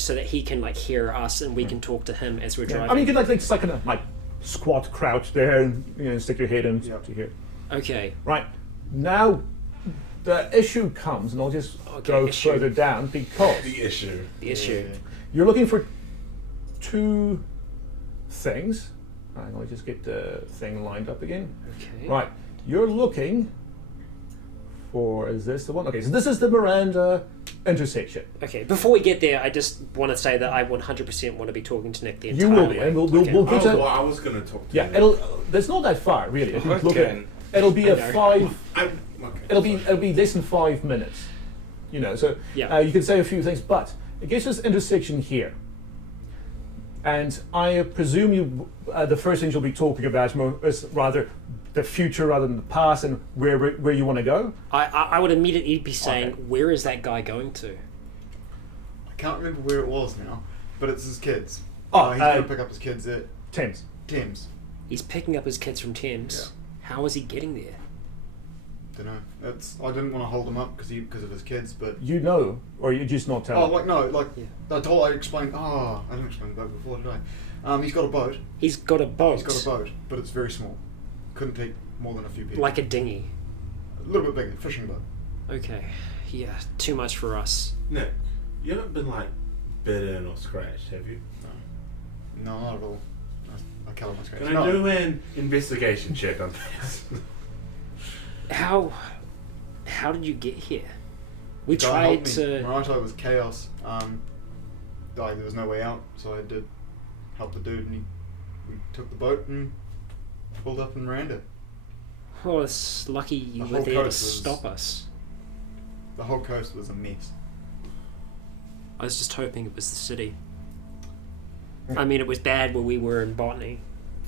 so that he can like hear us and we can talk to him as we're driving. I mean, you could just like kind of like squat, crouch there, and stick your head in to here. Okay. Right now, the issue comes, and I'll just Okay, go issue. further down because The issue. The issue. you're looking for two things. Hang on, just get the thing lined up again. Okay. Right, you're looking for, is this the one? Okay, so this is the Miranda intersection. Okay, before we get there, I just want to say that I 100% want to be talking to Nick the entire You will be, way. and we'll Okay. get to... I was going to talk to Yeah, you. it's not that far, really. If you look at, Okay. it'll be a I know. 5... Okay. It'll be less than 5 minutes, So Yeah. you can say a few things, but it gets this intersection here, and I presume the first things you'll be talking about is rather the future rather than the past, and where you want to go. I would immediately be saying, Okay. where is that guy going to? I can't remember where it was now, but it's his kids. Oh, He's going to pick up his kids at Thames. Thames. He's picking up his kids from Thames. How is he getting there? Don't know. I didn't want to hold him up because of his kids, but You know, or you just not tell. Yeah. I explained. I didn't explain the boat before, did I? He's got a boat. He's got a boat. He's got a boat, but it's very small. Couldn't take more than a few people. Like a dinghy. A little bit bigger, fishing boat. Okay. Yeah, too much for us. Nick, you haven't been like bitten or scratched, have you? No, not at all. I colour my scratch. Can I do an investigation check on this? How did you get here? We Guy tried helped me. to... Miranda was chaos. There was no way out, so I did help the dude, and we took the boat and pulled up in Miranda. Oh, it's lucky you The were whole there to coast was- stop us. The whole coast was a mess. I was just hoping it was the city. I mean, it was bad where we were in botany.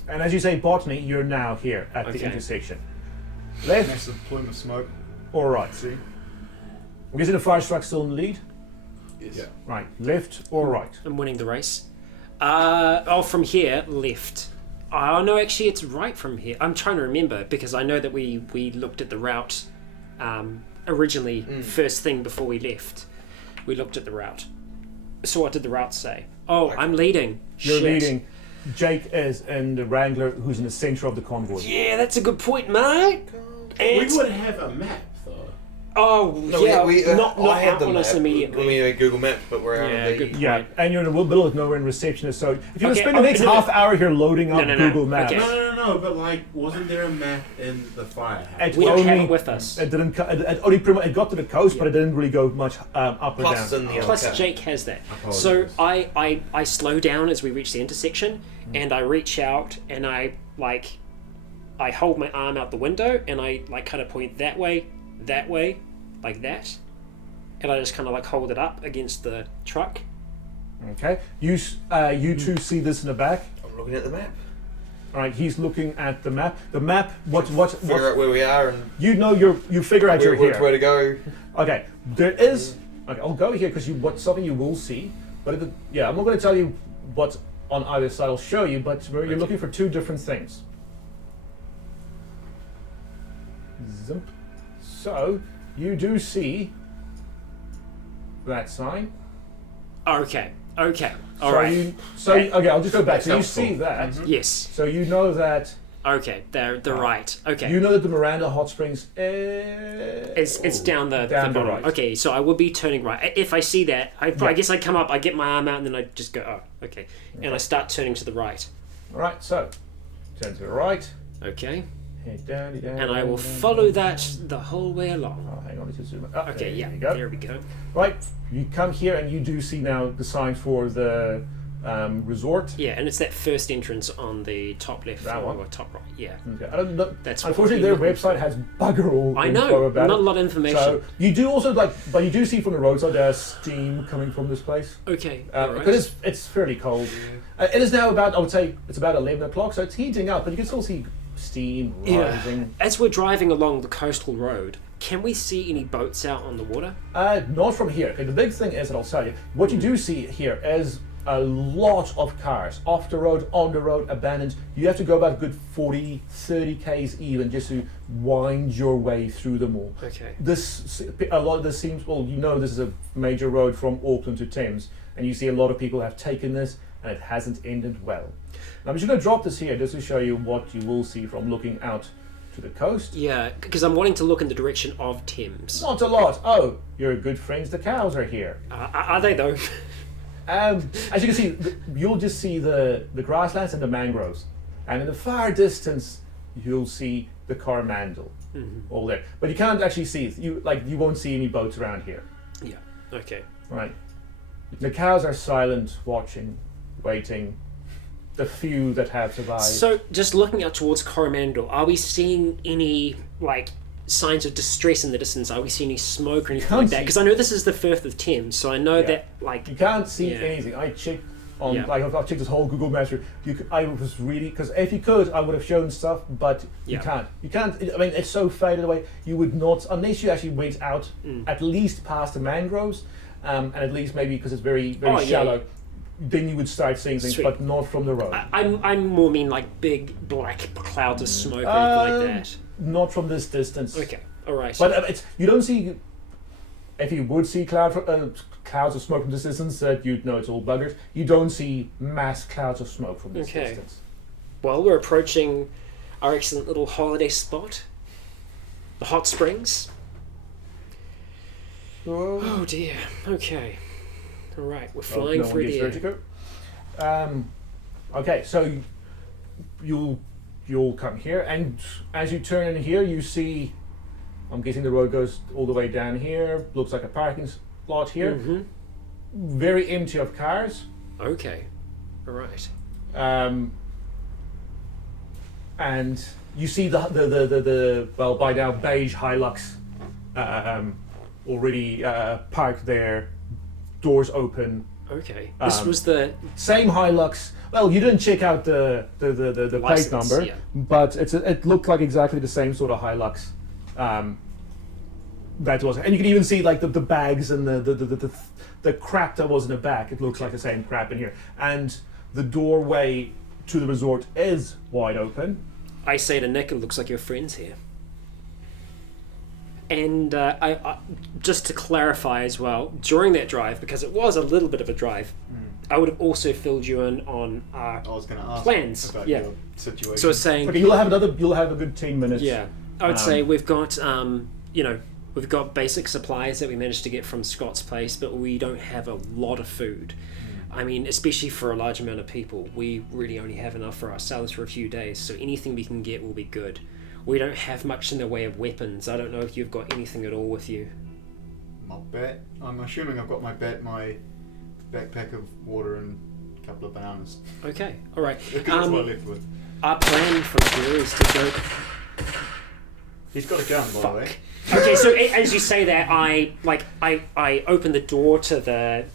And as you say, botany, you're now here at the Okay. intersection. Left Massive plume of smoke. or right? See? I'm guessing the fire truck's still in the lead. Yes. Yeah. Right, left or right? I'm winning the race. From here, left. Oh, no, actually, it's right from here. I'm trying to remember, because I know that we looked at the route originally, first thing before we left. We looked at the route. So what did the route say? Oh, I'm leading. You're Shit. leading. Jake is in the Wrangler, who's in the centre of the convoy. Yeah, that's a good point, mate. And We would have a map, though. oh, No, yeah, we not I had out the on us map. immediately. We had Google Maps, but we're out Yeah, of the... good. Yeah, and you're in the middle of nowhere in receptionist, so if you Okay, spend the next no, no. half hour here loading up No, Google Maps, okay. No, but like, wasn't there a map in the firehouse? It We don't have only- it with us. it didn't. It only pretty much, it got to the coast, but it didn't really go much up or Plus down. in the Plus, okay. Jake has that. Apologies. So I slow down as we reach the intersection, and I reach out and I hold my arm out the window and I kind of point that way, like that, and I just kind of hold it up against the truck. Okay, you two see this in the back. I'm looking at the map. All right, he's looking at the map. The map. Figure out where we are and You know you figure out you're where here. to go. Okay, there is. Okay, I'll go here because something you will see, but I'm not going to tell you what's on either side. I'll show you, but you're looking for two different things. Zimp. So you do see that sign. Okay, all So right. Okay, I'll just go back. That's So you helpful. see that. Yes. So you know that. Okay, they're right. Okay. You know that the Miranda Hot Springs. It's down the Down the bottom. right. Okay, so I will be turning right. If I see that, I guess I come up, I get my arm out, and then I just go, oh, okay. And I start turning to the right. All right. So turn to the right. Okay. Head down. And I will follow that the whole way along. Oh, hang on, let's just zoom in. Okay, there yeah, you go. there we go. Right, you come here and you do see now the sign for the resort. Yeah, and it's that first entrance on the top left That one? or top right. Yeah. Okay. I don't know. That's what Unfortunately, we're their looking website has bugger all I info know, about not a it. lot of information. So you do also but you do see from the roadside there's steam coming from this place. Okay. Because it's fairly cold. It is now about, I would say, it's about 11 o'clock, so it's heating up, but you can still see steam rising. As we're driving along the coastal road, can we see any boats out on the water? Not from here. Okay, the big thing is that I'll tell you, what you do see here is a lot of cars off the road, on the road, abandoned. You have to go about a good 40, 30 k's even just to wind your way through them all. Okay. A lot of this seems, well, you know this is a major road from Auckland to Thames, and you see a lot of people have taken this, and it hasn't ended well. Now I'm just going to drop this here just to show you what you will see from looking out to the coast. Yeah, because I'm wanting to look in the direction of Thames. Not a lot. Oh, your good friends, the cows are here. Are they though? As you can see, you'll just see the grasslands and the mangroves, and in the far distance, you'll see the Coromandel, all there. But you can't actually see it. You won't see any boats around here. Yeah. Okay. Right. The cows are silent, watching, waiting. The few that have survived. So, just looking out towards Coromandel, are we seeing any signs of distress in the distance? Are we seeing any smoke or anything like that? Because I know this is the Firth of Thames, so I know that you can't see anything. I checked on I've checked this whole Google Maps. I was really, because if you could, I would have shown stuff, but you can't. You can't. I mean, it's so faded away. You would not, unless you actually went out at least past the mangroves, and at least maybe because it's very shallow. Then you would start seeing things, but not from the road. I'm more mean like big black clouds of smoke or anything like that. Not from this distance. Okay, all right. But you don't see. If you would see clouds of smoke from this distance, you'd know it's all buggers. You don't see mass clouds of smoke from this distance. Well, we're approaching our excellent little holiday spot, the hot springs. Oh dear. Okay. All right, we're flying through the air. Okay, so you'll come here, and as you turn in here, you see. I'm guessing the road goes all the way down here. Looks like a parking lot here. Very empty of cars. Okay, all right. And you see the well by now beige Hilux already parked there. Doors open. Okay. This was the same Hilux. Well, you didn't check out the plate number, but it looked like exactly the same sort of Hilux. That was, and you can even see like the bags and the crap that was in the back. It looks like the same crap in here, and the doorway to the resort is wide open. I say to Nick, it looks like your friend's here. And I just to clarify as well, during that drive, because it was a little bit of a drive, I would have also filled you in on our plans. About your situation. So it's saying, okay, you'll have a good 10 minutes. Yeah, I would say we've got we've got basic supplies that we managed to get from Scott's place, but we don't have a lot of food. I mean, especially for a large amount of people, we really only have enough for ourselves for a few days. So anything we can get will be good. We don't have much in the way of weapons. I don't know if you've got anything at all with you. My bat. I'm assuming I've got my bat, my backpack of water, and a couple of bananas. Okay, all right. That's what I left with. Our plan from here is to go. He's got a gun, by the way. Okay, so as you say that, I open the door to the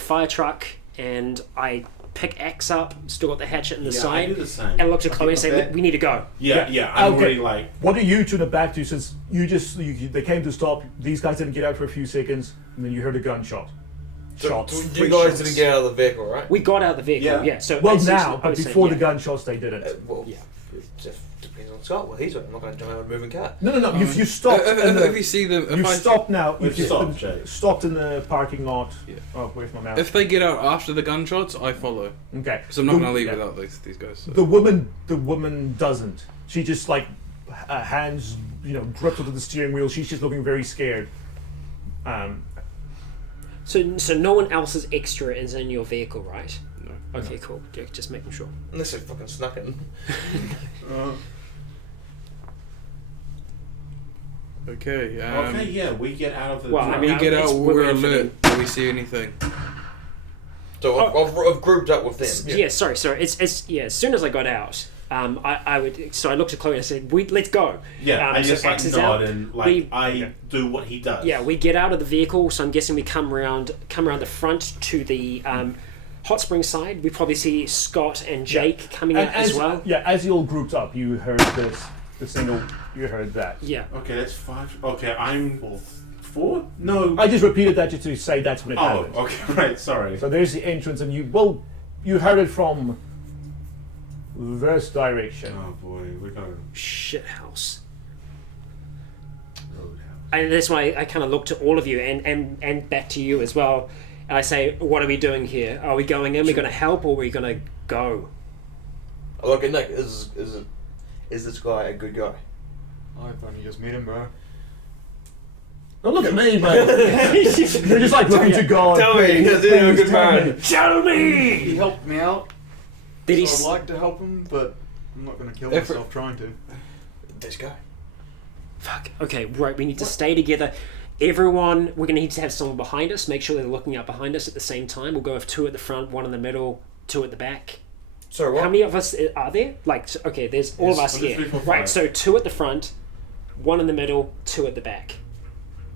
fire truck and I pick X up. Still got the hatchet in the side. I do the same. And I look to Chloe and say, "We need to go." Yeah. I'm really like. What are you two in the back do? Since they came to stop, these guys didn't get out for a few seconds, and then you heard a gunshot. Shots. You guys didn't get out of the vehicle, right? We got out of the vehicle. Yeah. So now, but before the gunshots, they didn't. It just depends on Scott. Well, he's doing. I'm not going to jump out of a moving car. No. You stopped. If you see them, you've stopped now. We've stopped in the parking lot. Yeah. Oh, where's my mouse? If they get out after the gunshots, I follow. Okay. Because I'm not going to leave without these guys. So. The woman doesn't. She just hands, gripped onto the steering wheel. She's just looking very scared. So no one else is extra is in your vehicle, right? No. Okay, cool. Yeah, just making sure. Unless they fucking snuck in. Okay. We get out of the. Well, truck. I mean, we get out. We're alert. Do we see anything? So I've grouped up with them. Yeah. Sorry. It's as soon as I got out, I would. So I looked at Chloe and I said, "Let's go." Yeah, I just Axe is nod out. and do what he does. Yeah, we get out of the vehicle. So I'm guessing we come around the front to the hot spring side. We probably see Scott and Jake coming out as well. Yeah, as you all grouped up, you heard the single. You heard that. Yeah. Okay, that's 5. Okay, I'm 4. No. I just repeated that just to say that's when it happened. Oh, okay, right. Sorry. So there's the entrance, and you heard it from this direction. Oh boy, we're going Shit house. roadhouse. And that's why I kind of look to all of you and back to you as well. And I say, what are we doing here? Are we going in? Are we going to help, or are we going to go? Look, Nick, is this guy a good guy? I've only just met him, bro. Don't look at me, mate. You're just like looking to God. Tell me, Please, you're a good please tell man. me. Tell me! He helped me out. Did he? So I'd like to help him, but I'm not going to kill If- myself trying to. Let's go. Fuck. Okay, right. We need to stay together. Everyone, we're gonna need to have someone behind us. Make sure they're looking out behind us at the same time. We'll go with 2 at the front, 1 in the middle, 2 at the back. Sorry, what? How many of us are there? Like, okay, there's all of us 1, 2, here. 3, 4, 5. Right. So 2 at the front, 1 in the middle, 2 at the back.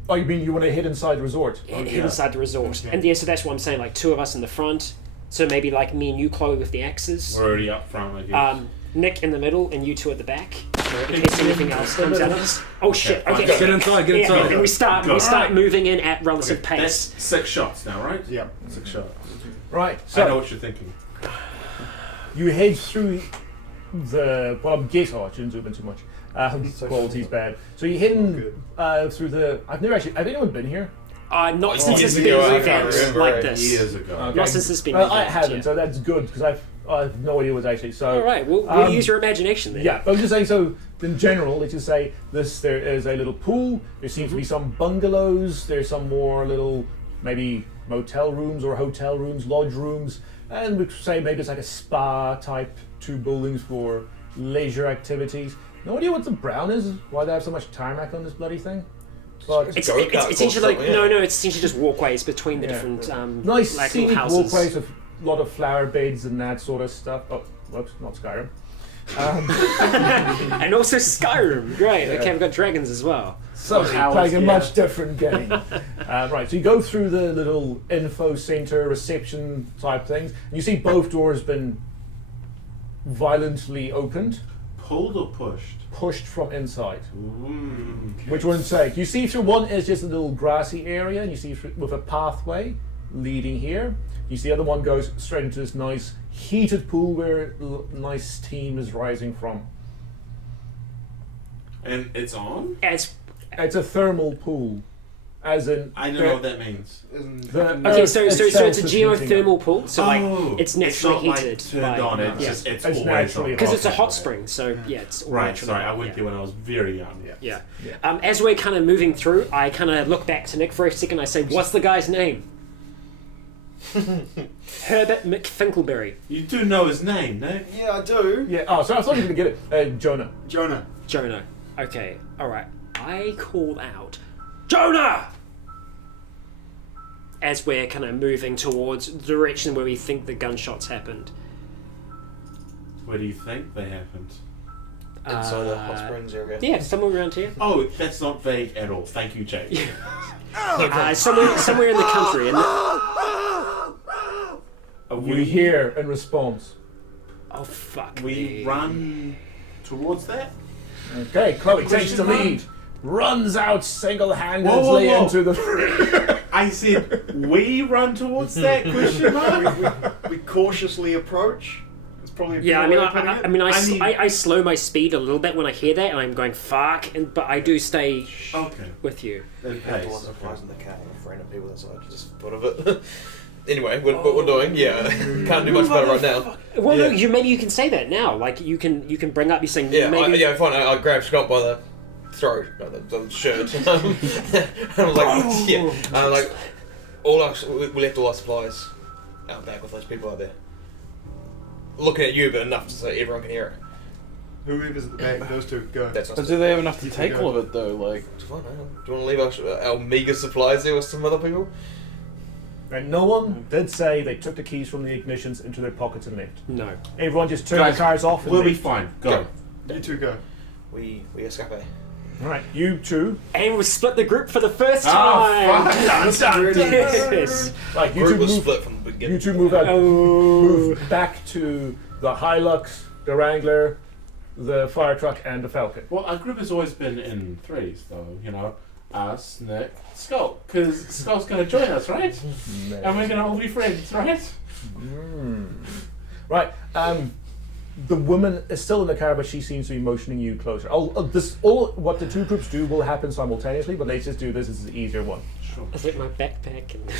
Oh, you mean you want to hit inside the resort? Hit yeah. inside the resort. Okay. And yeah, so that's what I'm saying. Like 2 of us in the front. So maybe like me and you, Chloe, with the axes. We're already up front, I guess. Nick in the middle, and you 2 at the back. In case anything else comes at us. Oh shit! Okay. Get inside, get Yeah, inside. and we start moving in at relative Okay, pace. that's 6 shots now, right? Yeah. 6 shots. Right. I know So what you're thinking. you head through the. Well, I'm guessing. Oh, I shouldn't zoom in too much. Quality's bad. So you're heading through the. I've never actually. Have anyone been here? Not since years it's been ago, I an can't event remember like it. this. Years ago. Okay. Not since it's been Well, an I event, haven't, yeah. so that's good because I have no idea what's actually. So All right, we'll use your imagination then. yeah, but I'm just saying. So in general, let's just say this. There is a little pool. There seems to be some bungalows. There's some more little maybe motel rooms or hotel rooms, lodge rooms, and we could say maybe it's like a spa type 2 buildings for leisure activities. No idea what the brown is. Why they have so much tarmac on this bloody thing? But It's Go-kart essentially like course, yeah. no, it's essentially just walkways between the Yeah. different nice like little scenic houses. walkways with a lot of flower beds and that sort of stuff. Oh, whoops, not Skyrim. And also Skyrim. Great. Okay, we've got dragons as well. So Hours, playing a yeah. much different game. Right, so you go through the little info center reception type things, and you see both doors been violently opened, Pulled or pushed? pushed from inside. Mm. Which one take? You see through one is just a little grassy area, and you see through, with a pathway leading here. You see the other one goes straight into this nice heated pool where nice steam is rising from. And it's on? It's a thermal pool, as in. I don't know what that means. Isn't The Okay, so it's a itself is heating up. geothermal pool, so like Oh, it's naturally not, heated. Like, turned on, it's yeah. just it's It's always naturally on. Because it's a Okay, hot right. spring, so yeah, it's all Right, naturally sorry, I hot, went yeah. there when I was very young. Yeah. Yeah. As we're kind of moving through, I kind of look back to Nick for a second. I say, "What's the guy's name?" Herbert McFinkleberry. You do know his name, no? Yeah, I do. Yeah. Oh, so I thought you were gonna get it. Jonah. Jonah. Jonah. Okay. All right. I call out, Jonah! As we're kind of moving towards the direction where we think the gunshots happened. Where do you think they happened? Inside the hot springs area. Yeah, somewhere around here. Oh, that's not vague at all. Thank you, Jake. Somewhere in the country. And You hear in response. oh fuck! We me. run towards that? Okay, Chloe takes the Question lead. Runs out single-handedly Whoa, whoa, whoa. into the. I said, we run towards that? Question mark? We cautiously approach. It's probably a Yeah, I good mean, way of putting it. I slow my speed a little bit when I hear that, and I'm going fuck, but I do stay Okay. with you. Then Have the pace. one that flies in the cat and random people outside. Just thought of it. Anyway, what we're doing, yeah, can't do much about it right now. Well, no, Yeah. maybe you can say that now. Like you can bring up. You're saying Yeah, maybe. fine. I grabbed Scott by the throat, the shirt, and I was like, yeah, and I'm like, we left all our supplies out back with those people out there. Looking at you, but enough to say everyone can hear it. Whoever's at the back, those two, go. That's But us. do they have enough to You take can go. all of it though? Like, It's fine. Do you want to leave our meager supplies there with some other people? And no one did say they took the keys from the ignitions into their pockets and left. No. Everyone just turned Guys, the cars off and We'll be left. fine. Go. You two go. We escape. Right, you two. And we split the group for the first Ah, time. fuck. Yes. Like you Group two was move. split from the beginning. You two move out. Oh. Move back to the Hilux, the Wrangler, the fire truck, and the Falcon. Well, our group has always been in threes, though. You know, us, Nick, Skull. Because Skull's going to join us, right? And we're going to all be friends, right? Right. The woman is still in the car, but she seems to be motioning you closer. What the two groups do will happen simultaneously, but let's just do this. This is the easier one. Sure. I think my backpack and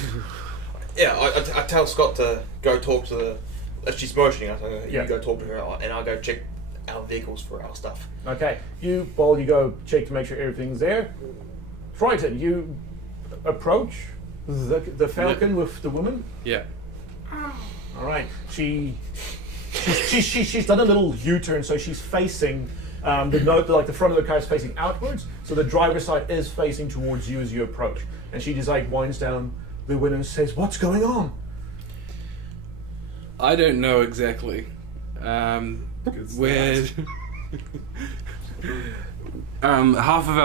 Yeah, I tell Scott to go talk to the. She's motioning us. Yeah. You go talk to her, and I'll go check our vehicles for our stuff. Okay. You go check to make sure everything's there. Rycon, you approach the falcon with the woman. Yeah. All right. She's done a little U-turn, so she's facing the front of the car is facing outwards, so the driver's side is facing towards you as you approach. And she just like winds down the window and says, "What's going on?" I don't know exactly. We're half of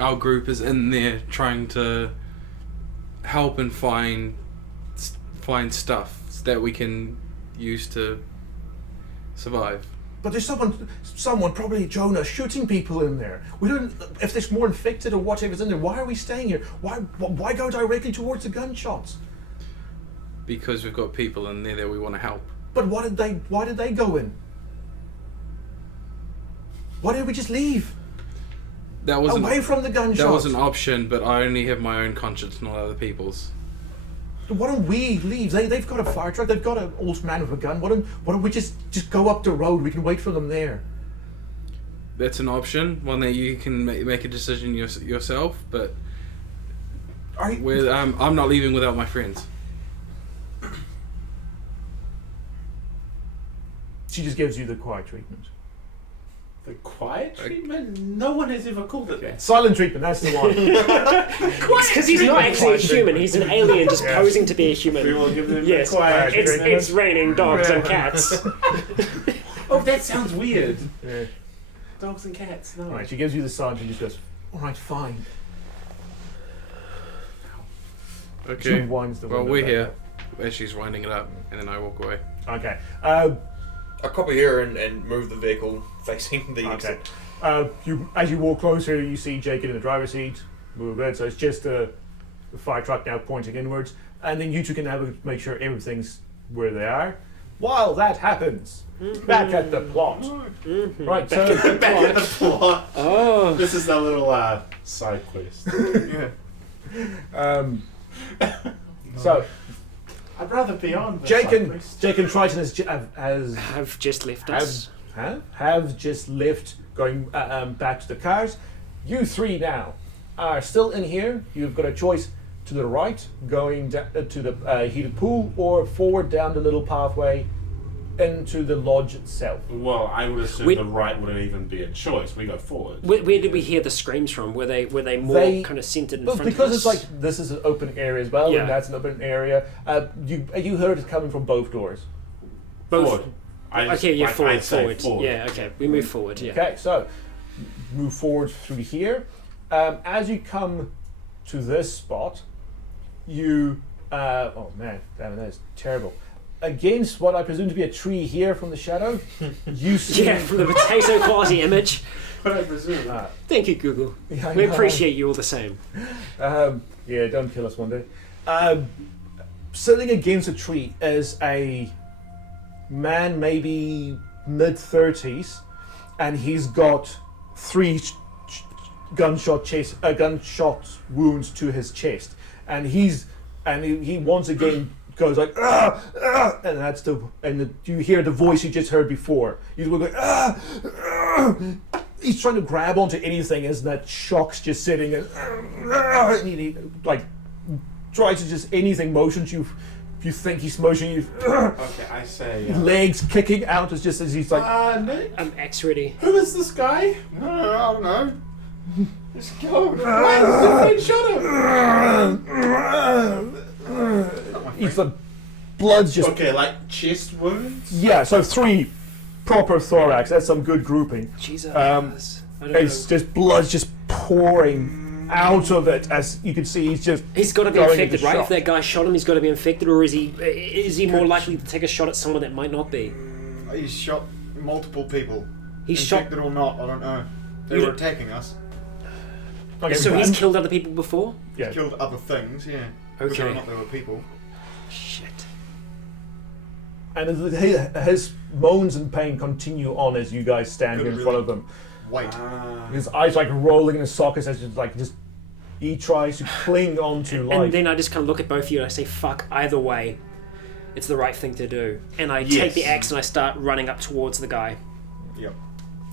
our group is in there trying to help and find stuff that we can use to survive. But there's someone, probably Jonah, shooting people in there. We don't. If there's more infected or whatever's in there, why are we staying here? Why go directly towards the gunshots? Because we've got people in there that we want to help. But why did they go in? Why didn't we just leave? That was Away from the gunshots. That was an option, but I only have my own conscience, not other people's. Why don't we leave? They've got a fire truck. They've got an old man with a gun. Why don't we just go up the road? We can wait for them there. That's an option, one that you can make a decision yourself. But I'm not leaving without my friends. She just gives you the quiet treatment. The quiet treatment? No one has ever called it that. Silent treatment, that's the one. Because he's not actually a human, he's an alien just posing to be a human. We will give them Yes, the quiet treatment. it's raining dogs and cats. Oh, that sounds weird. Yeah. Dogs and cats, no. Right, she gives you the silent and just goes, "Alright, fine." She Okay. winds the Well, window we're back here up. as she's winding it up, and then I walk away. Okay. I copy her and move the vehicle facing the Okay. exit. As you walk closer, you see Jake in the driver's seat. Move it, so it's just the fire truck now pointing inwards, and then you two can make sure everything's where they are. While that happens, back at the plot. Right, so Back at the plot. Oh. This is the little side quest. so I'd rather be on the Jake side and quest. Triton Have just left us. have just left, going back to the cars. You three now are still in here. You've got a choice to the right, going to the heated pool, or forward down the little pathway into the lodge itself. Well, I would assume the right wouldn't even be a choice. We go forward. Where did we hear the screams from? Were they more kind of centered in front of us? Because it's like this is an open area as well, Yeah. and that's an open area. You heard it coming from both doors. Both. Forward. Forward. Forward. Yeah, okay. We move forward, yeah. Okay, so move forward through here. As you come to this spot, you oh man, damn, that is terrible. Against what I presume to be a tree here from the shadow, you see. Yeah, from the potato quality image. But I presume. Thank you, Google. Yeah, I We know. appreciate you all the same. Yeah, don't kill us one day. Sitting against a tree is a man, maybe mid-30s, and he's got 3 gunshot wounds to his chest, and he once again goes like and you hear the voice you just heard before. He's going he's trying to grab onto anything as that shock's just sitting and he like tries to just anything motions you think he's motioning you. Okay, I say. Legs kicking out as he's like. Nick? I'm X ready. Who is this guy? No, I don't know. Let's go. Why is the friend shot him? He's the blood's just. Okay, like chest wounds? Yeah, so 3 proper thorax. That's some good grouping. Jesus. I don't know. It's just blood's just pouring out of it, as you can see. He's got to be going infected, into right? shock. If that guy shot him, he's got to be infected, or is he more likely to take a shot at someone that might not be? He's shot multiple people. He's shot. Infected or not, I don't know. They You were don't- attacking us. Okay, So he's and- killed other people before? Yeah. Killed other things, yeah. Whether or Okay. not they were people. Shit. And his moans and pain continue on as you guys stand here in front of him. Wait. His eyes like rolling in his sockets as he tries to cling on to life. And then I just kind of look at both of you and I say, fuck, either way, it's the right thing to do. And I take the axe and I start running up towards the guy. Yep.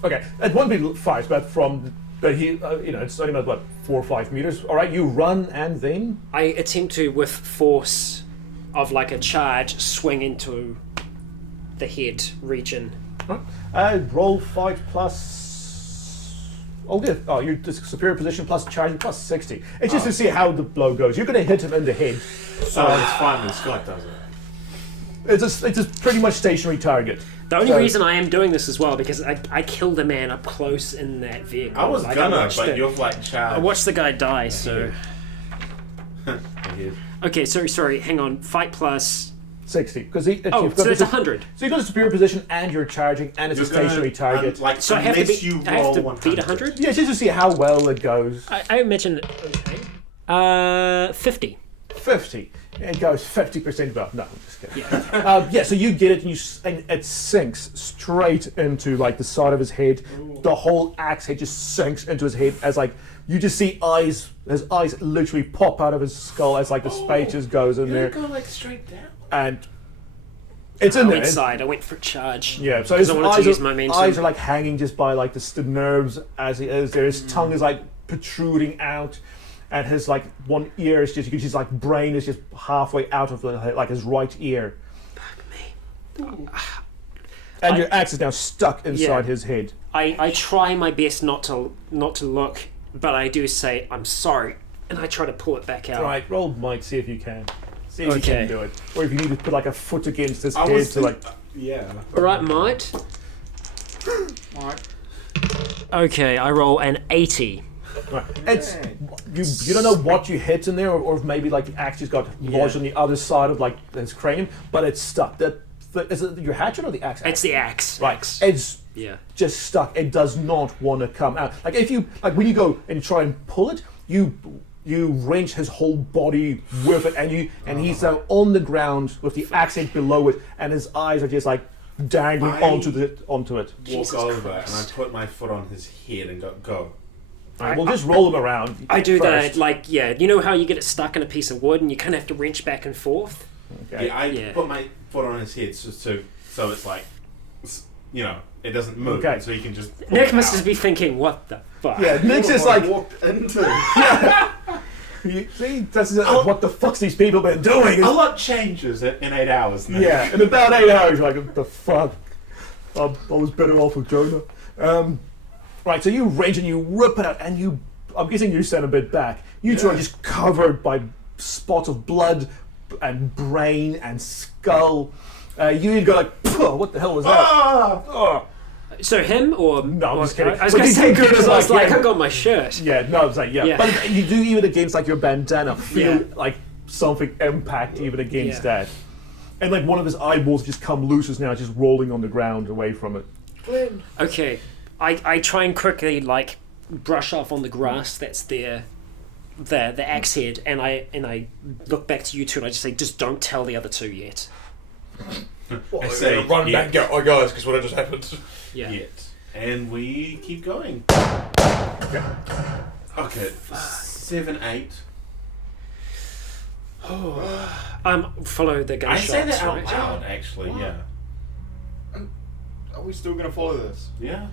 Okay, it won't be fires, but from But he, it's only about, what, 4 or 5 meters. All right, you run and then? I attempt to, with force of like a charge, swing into the head region. Roll fight plus... Oh, good. Oh, you're just superior position plus charging plus 60. It's just to see how the blow goes. You're going to hit him in the head. So it's fine when Scott does it. It's a pretty much stationary target. The only reason I am doing this as well because I killed a man up close in that vehicle. I was Like, gonna, but you've like charged. I watched the guy die, so... Okay, sorry, hang on. Fight plus... 60. Because so it's 100. So you've got a superior position and you're charging and it's a stationary target. So I have to beat 100? Yeah, just to see how well it goes. I imagine... Okay. 50. 50. It goes 50% well. No, I'm just kidding. Yeah. So you get it and it sinks straight into like the side of his head. Ooh. The whole axe head just sinks into his head as like you just see his eyes literally pop out of his skull as like the spade just goes in there. Go like straight down. And it's in I there. went side. I went for charge. Yeah, so his eyes are like hanging just by like the nerves as he is there. His tongue is like protruding out. And his like one ear is just, you can see his like brain is just halfway out of like his right ear. Fuck me. And your axe is now stuck inside his head. I try my best not to look, but I do say I'm sorry, and I try to pull it back out. Right, roll might, see if you can. See if you can do it. Or if you need to put like a foot against his head to like... Yeah. Alright, might. Alright. Okay, I roll an 80. Right. It's you don't know what you hit in there, or if maybe like the axe just got lodged on the other side of like his cranium, but it's stuck. Is it your hatchet or the axe? It's the axe. Right. It's just stuck. It does not want to come out. Like if you when you go and try and pull it, you wrench his whole body with it, and he's on the ground with the axe head below it, and his eyes are just like dangling onto it. Walk Jesus over Christ. and I put my foot on his head and go. Right, we'll just roll him around. I do first. that, you know how you get it stuck in a piece of wood and you kind of have to wrench back and forth? Okay. Yeah, I put my foot on his head so it's like, it doesn't move, Okay. so you can just. Nick must just be thinking, what the fuck? Yeah, Nick's just like walked into. You see, that's what the fuck's these people been doing? A lot changes in 8 hours. Now. Yeah, in about 8 hours, you're like, what the fuck? I was better off with Jonah. Right, so you wrench and you rip it out, and I'm guessing you stand a bit back. You two are just covered by spots of blood and brain and skull. You go like, what the hell was that? Ah! So him or... No, I'm just kidding. I was going to say good as I was like, yeah. I got my shirt. Yeah, no, I was like, yeah. But you do even against like your bandana feel like something impact even against that. And like one of his eyeballs just come loose is now just rolling on the ground away from it. Glenn. Okay, I try and quickly like brush off on the grass that's there, the axe head, and I look back to you two and I just say, just don't tell the other two yet. What, I say, run back and go, oh guys, because what just happened. Yeah. Yet. And we keep going. Okay. 7, 8. Follow the gunshots. I say that out right? loud, actually. What? Yeah. Are we still gonna follow this? Yeah.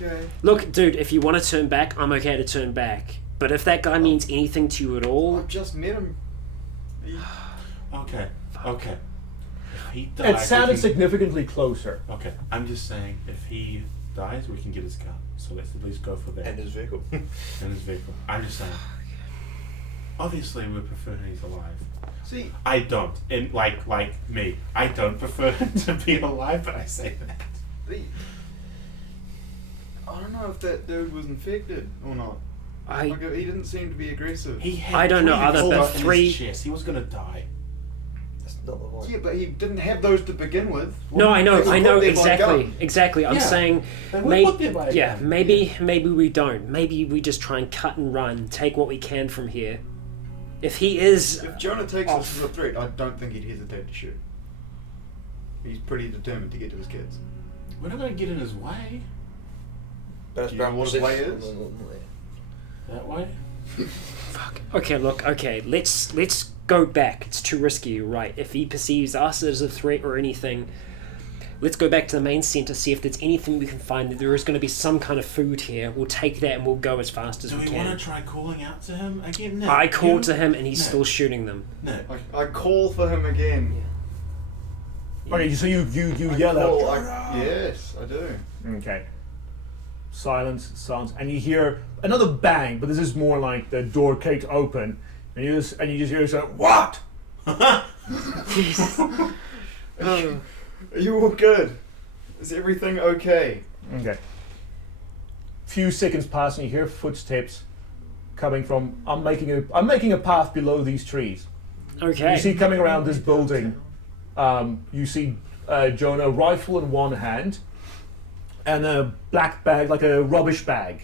Okay. Look, dude, if you want to turn back, I'm okay to turn back. But if that guy means anything to you at all, I've just met him. Okay. Okay. If he dies, It sounded significantly closer. Okay. I'm just saying, if he dies, we can get his gun. So let's at least go for that. And his vehicle. And his vehicle. I'm just saying. Obviously, we prefer he's alive. See, I don't. And like me, I don't prefer him to be alive, but I say that. I don't know if that dude was infected or not. Like, he didn't seem to be aggressive. He had I don't know other than bullets in his 3. chest. He was gonna die. That's not the one. Yeah, but he didn't have those to begin with. No, I know They were put there by gun. exactly. I'm Yeah. saying, They were put there by a yeah, gun. maybe we don't. Maybe we just try and cut and run, take what we can from here. If he is, If Jonah takes us as a threat, I don't think he'd hesitate to shoot. He's pretty determined to get to his kids. We're not gonna get in his way. That's Do you know what his way is? That way. okay, look, let's go back. It's too risky, you're right? If he perceives us as a threat or anything, let's go back to the main center, see if there's anything we can find. There is going to be some kind of food here. We'll take that and we'll go as fast as Do we we can. want to try calling out to him again? Nick, I called you- to him and he's Nick, still shooting them. Nick. I call for him again. Okay, so you I yell call, out. yes, I do. Okay. Silence, and you hear another bang, but this is more like the door kicked open, and you just hear something. What? Jesus. Are you all good? Is everything okay? Okay. Few seconds pass, and you hear footsteps coming from. I'm making a path below these trees. Okay. You see coming around this building. You see Jonah, rifle in one hand, and a black bag, like a rubbish bag,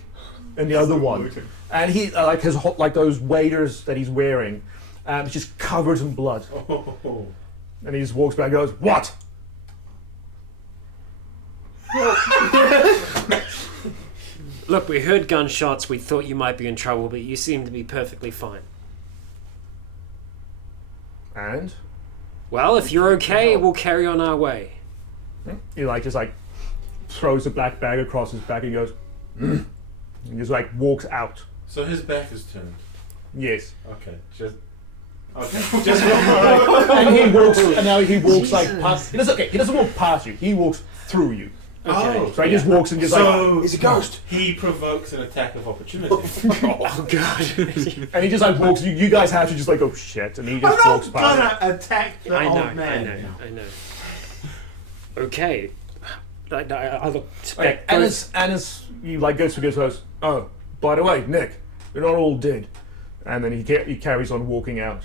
in the other one. And he like his like those waders that he's wearing, it's just covered in blood. Oh. And he just walks back and goes, "What?" Look, we heard gunshots. We thought you might be in trouble, but you seem to be perfectly fine. And Well, if you're okay, we'll carry on our way. he just throws the black bag across his back and he goes, and just walks out. So his back is turned. Yes. Okay. Just And he walks, and now he walks past. He doesn't walk past you. He walks through you. Okay. Oh, So he just walks and just so He's a ghost. he provokes an attack of opportunity. Oh god. and he just walks. You guys have to just oh shit, and he just I'm walks not past. gonna attack the I old know. man. I know. Okay. I look Okay, back. and as you goes to his house. Oh, by the way, Nick, you're not all dead. And then he carries on walking out.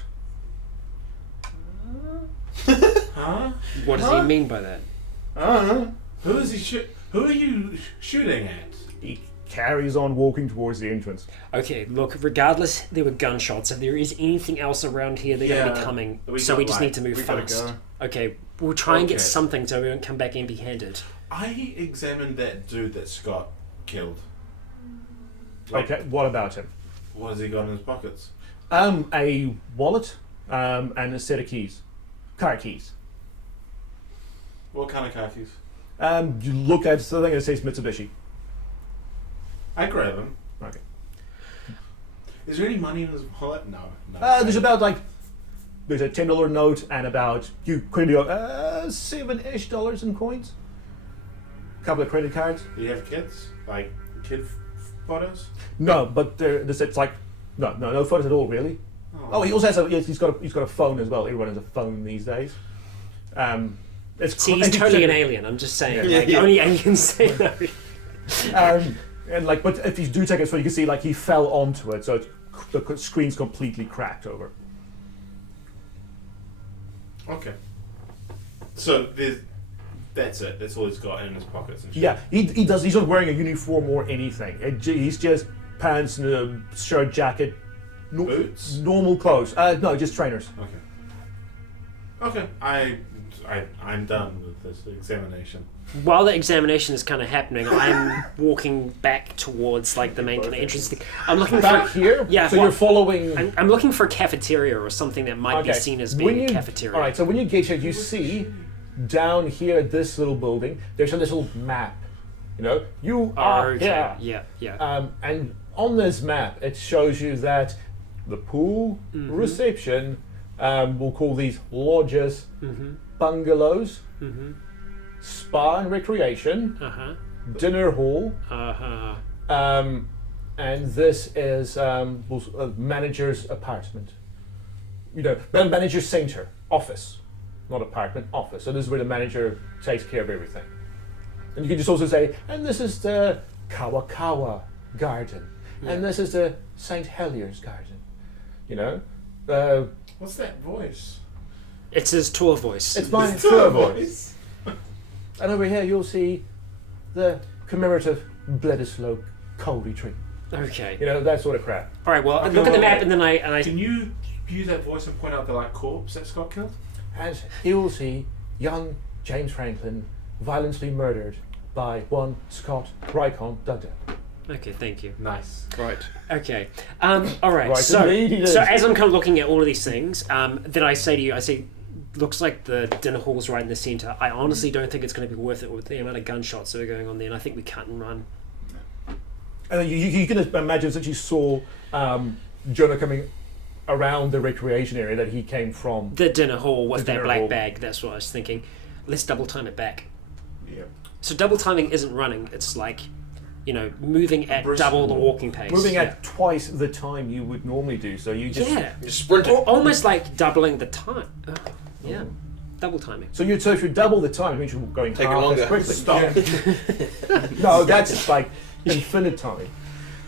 Huh? What does he mean by that? Who is he Who are you shooting at? He carries on walking towards the entrance. Okay, look, regardless, there were gunshots. If there is anything else around here, they're going to be Yeah, coming. we So got, we just need to move we gotta fast. go. Okay, we'll try and get Okay. something so we don't come back empty-handed. I examined that dude that Scott killed. Okay, what about him? What has he got in his pockets? A wallet, and a set of keys. Car keys. What kind of car keys? You look at the thing that says Mitsubishi. I grab him. Okay. Is there any money in his wallet? No. There's there's a $10 note and about you quickly go $7-ish in coins. A couple of credit cards. Do you have kids? Like kid photos? No, but it's no photos at all really. Oh, he also has he's got a phone as well. Everyone has a phone these days. See, he's totally an alien, I'm just saying. Yeah. Only aliens say that. And but if you do take his phone, you can see he fell onto it, so the screen's completely cracked over. Okay. So that's it. That's all he's got in his pockets and shit. Yeah, he does. He's not wearing a uniform or anything. He's just pants and a shirt, jacket, Boots? normal clothes. No, just trainers. Okay. I'm done with this examination. While the examination is kind of happening, I'm walking back towards the main kind of entrance thing. I'm looking Back for here. Yeah, So well, you're following. I'm looking for a cafeteria or something that might be seen as being a cafeteria. All right. So when you get here, you see down here at this little building, there's a little map. You are Okay. here. Yeah. And on this map, it shows you that the pool, reception, we'll call these lodges, bungalows, spa and recreation, dinner hall, and this is a manager's apartment. Manager's center, office, not apartment, office. So this is where the manager takes care of everything. And you can just also say, and this is the Kawakawa garden, and this is the St. Helier's garden. What's that voice? It's his tour voice. It's my tour voice. And over here you'll see the commemorative Bledisloe Colby tree. Okay. That sort of crap. All right. Well, I look at the map and then I. Can you use that voice and point out the corpse that Scott killed? And you will see young James Franklin violently murdered by one Scott Rycon Dugdale. Okay. Thank you. Nice. Right. Okay. All right. Right, So indeed it is. as I'm kind of looking at all of these things, then I say to you, looks like the dinner hall's right in the centre. I honestly don't think it's going to be worth it with the amount of gunshots that are going on there, and I think we cut and run. And you can imagine that you saw Jonah coming around the recreation area that he came from. The dinner hall with The that dinner black hall. bag, that's what I was thinking. Let's double time it back. Yep. So double timing isn't running, it's like, moving at Brisk double the walk. walking pace. Moving at twice the time you would normally do, so you just... Yeah. Just sprinting. Almost like doubling the time. Yeah. Double timing. So if you double the time, it means you're going Take it half longer. as quickly. Stop. No, that's like infinite time.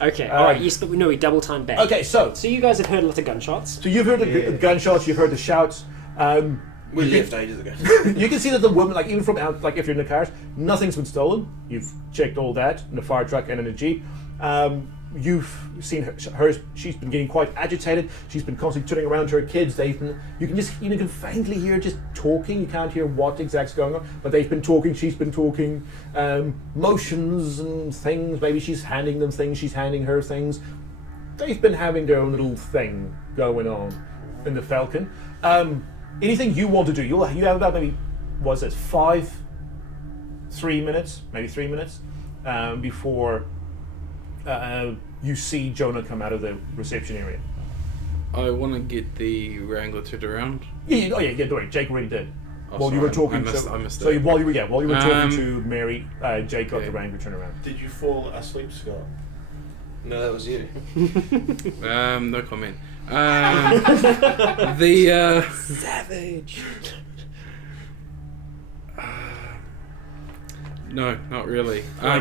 Okay, alright, yes, but we double time back. Okay, so So you guys have heard a lot of gunshots. you've heard the gunshots, you've heard the shouts. We left ages ago. You can see that the woman, like even from out, like if you're in the cars, nothing's been stolen. You've checked all that in the fire truck and in the jeep. You've seen her. She's been getting quite agitated. She's been constantly turning around to her kids. They've been. You can faintly hear just talking. You can't hear what exact's going on, but they've been talking. She's been talking. Motions and things. Maybe she's handing them things. She's handing her things. They've been having their own little thing going on in the Falcon. Anything you want to do? You have about maybe 3 minutes, maybe 3 minutes before you see Jonah come out of the reception area. I want to get the Wrangler turned around. Yeah, don't worry, Jake already did. Oh, While sorry, you were talking, I missed so it. while you were talking Um, to Mary, Jake got okay. the Wrangler turned around. Did you fall asleep, Scott? No, that was you. No comment. The Savage. no, not really. I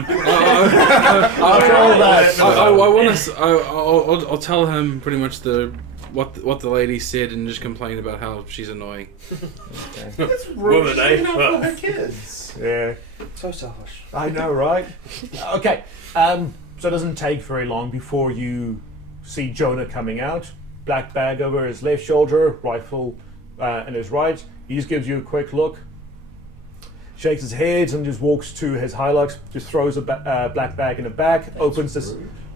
want to. I'll tell him pretty much what the lady said and just complain about how she's annoying. It's rude. rude. She's looking out for her kids. Yeah, So selfish. I know, right? Okay, so it doesn't take very long before you see Jonah coming out. Black bag over his left shoulder, rifle in his right. He just gives you a quick look, shakes his head, and just walks to his Hilux. Just throws a black bag in the back, opens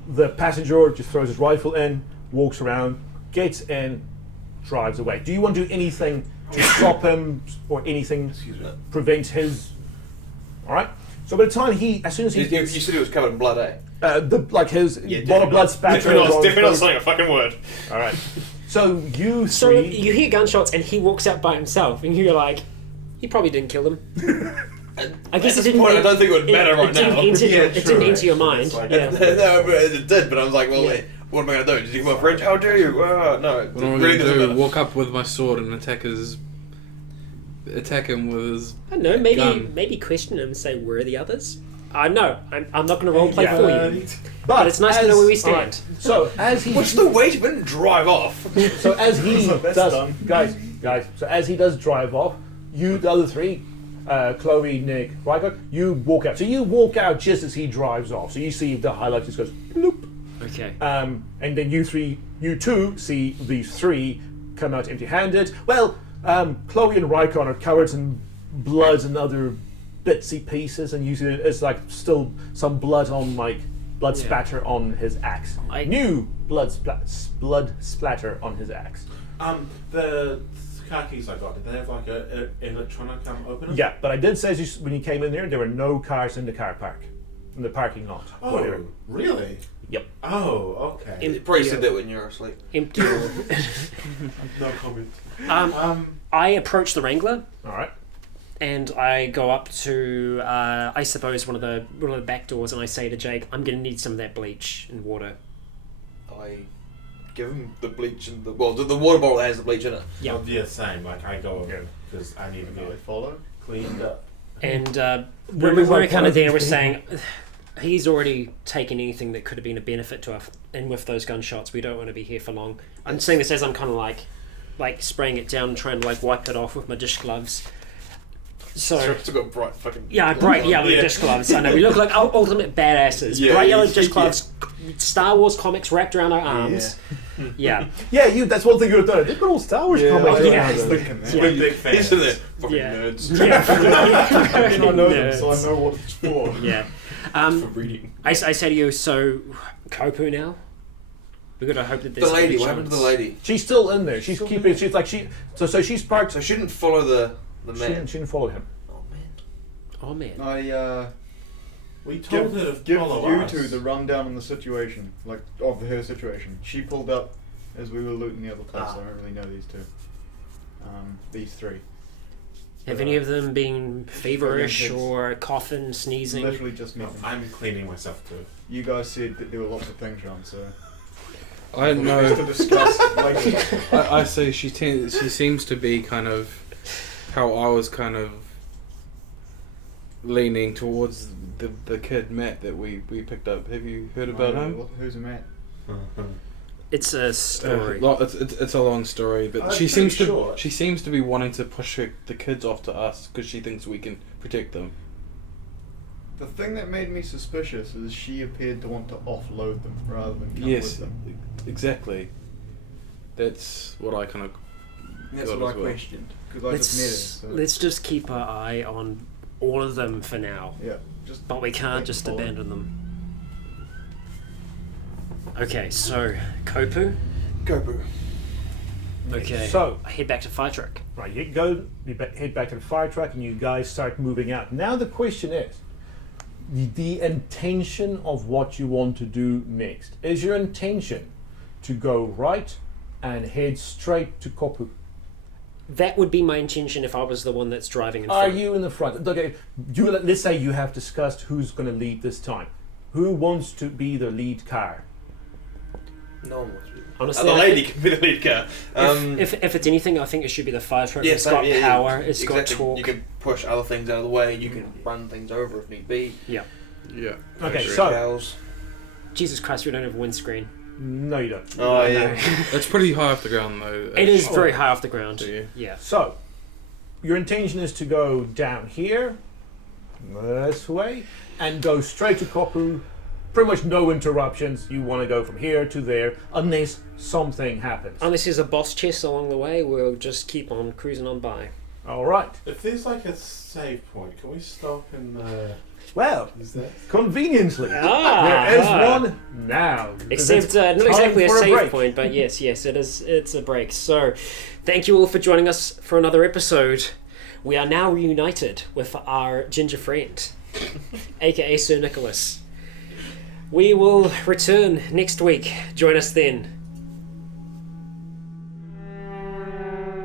the passenger door, just throws his rifle in, walks around, gets in, drives away. Do you want to do anything to stop him or anything prevent his? All right. So by the time as soon as he You gets, said he was covered in blood, eh? his lot of blood spatter. Definitely not saying a fucking word. All right. So you So three. you hear gunshots and he walks out by himself, and you're like, he probably didn't kill them. I guess At it didn't. this point, I don't think it would matter right didn't now. Enter, Yeah, it true, didn't enter your right. mind. It's like- Yeah. No, it did, but I was like, well, Yeah. wait, what am I going to do? Did you come my friend? How dare you? No, it What am I really going to doesn't do? matter. Walk up with my sword and attack him with his. I don't know. Gun. Maybe question him and say, "Where are the others?" No, I'm not going to roleplay Yeah. for you. But it's nice to know where we stand. alright, so as he What's the wait? He didn't drive off. so as he That's does done. guys. So as he does drive off, you the other three, Chloe, Nick, Rycon, you walk out. So you walk out just as he drives off. So you see the highlight just goes bloop. Okay. And then you two see these three come out empty-handed. Well, Chloe and Rycon are covered in blood and other bitsy pieces, and you see it's like still some blood on blood Yeah. spatter on his axe. New blood splatter on his axe. The car keys I got, did they have like a electronic opener? Yeah, but I did say when you came in there were no cars in the car park, in the parking lot. Oh, Whatever. really? Yep. Oh, okay. You probably said that when you were asleep. Empty. No comment. I approach the Wrangler All right. and I go up to, I suppose, one of the back doors, and I say to Jake, "I'm going to need some of that bleach and water." I give him the bleach and the water bottle that has the bleach in it. Yeah. Oh, yeah, same. Like I go because I need to get cleaned up. And There when is we're like kind one of of there, these we're things- saying he's already taken anything that could have been a benefit to us, and with those gunshots, we don't want to be here for long. I'm saying this as I'm kind of like spraying it down and trying to wipe it off with my dish gloves. So Still got bright fucking. yeah, bright yellow Yeah. dish gloves. I know we look like ultimate badasses. Yeah, Bright yellow yeah. dish gloves, Star Wars comics wrapped around our arms. Yeah. Yeah, that's one thing you would have done. They've got all Star Wars comics. yeah. around them. thinking that. Yeah. We're big fans. He's in there. Fucking Yeah. nerds. Yeah. I know them, so I Nerds. know what it's for. Yeah. For reading. I say to you, so Kopu now? We've got to hope that there's The lady, a what happened to the chance. lady? She's still in there. She's keeping. She's like she. So she's parked. So she didn't follow the She man. didn't follow him. Oh man. Oh man. We told her to give follow you us. two the rundown on the situation, like of her situation. She pulled up as we were looting the other place. I don't really know these two. These three. Have any of them been feverish Again, or coughing, sneezing? Literally just me. I'm cleaning myself too. You guys said that there were lots of things wrong, so I to know. discuss later. I say she seems to be kind of how I was kind of leaning towards the kid Matt that we picked up. Have you heard about him? Who's a Matt? It's a story. It's a long story, but That's she seems pretty to short. she seems to be wanting to push the kids off to us because she thinks we can protect them. The thing that made me suspicious is she appeared to want to offload them rather than come Yes, with them. exactly. That's what I kind of. That's got what I as well. questioned because I just met her. So Let's just keep our eye on all of them for now. yeah, just But we can't just follow. abandon them. Okay, so Kopu. Gopu. Okay. So head back to fire truck. right, head back to the fire truck, and you guys start moving out. Now the question is, the intention of what you want to do next. Is your intention to go right and head straight to Kopu? That would be my intention if I was the one that's driving in Are front. you in the front? Okay, let's say you have discussed who's going to lead this time. Who wants to be the lead car? No one wants to be. Honestly, the I lady think can be the lead car. if it's anything, I think it should be the fire truck. Yeah, It's got yeah, power. It's got exactly. torque. You can push other things out of the way. You can run things over if need be. Yeah. Okay, Push so cows. Jesus Christ, we don't have a windscreen. no, you don't. Oh No, yeah. no. It's pretty high off the ground though. It is very high off the ground. Do you? Yeah. So, your intention is to go down here, this way, and go straight to Kopu. Pretty much no interruptions. You want to go from here to there, unless something happens. Unless there's a boss chest along the way, we'll just keep on cruising on by. All right. If there's like a save point, can we stop and Well, is that? conveniently, Ah, there is one now. Except not Time exactly a for a save break. point, but yes, it is. It's a break. So, thank you all for joining us for another episode. We are now reunited with our ginger friend, aka Sir Nicholas. We will return next week. Join us then.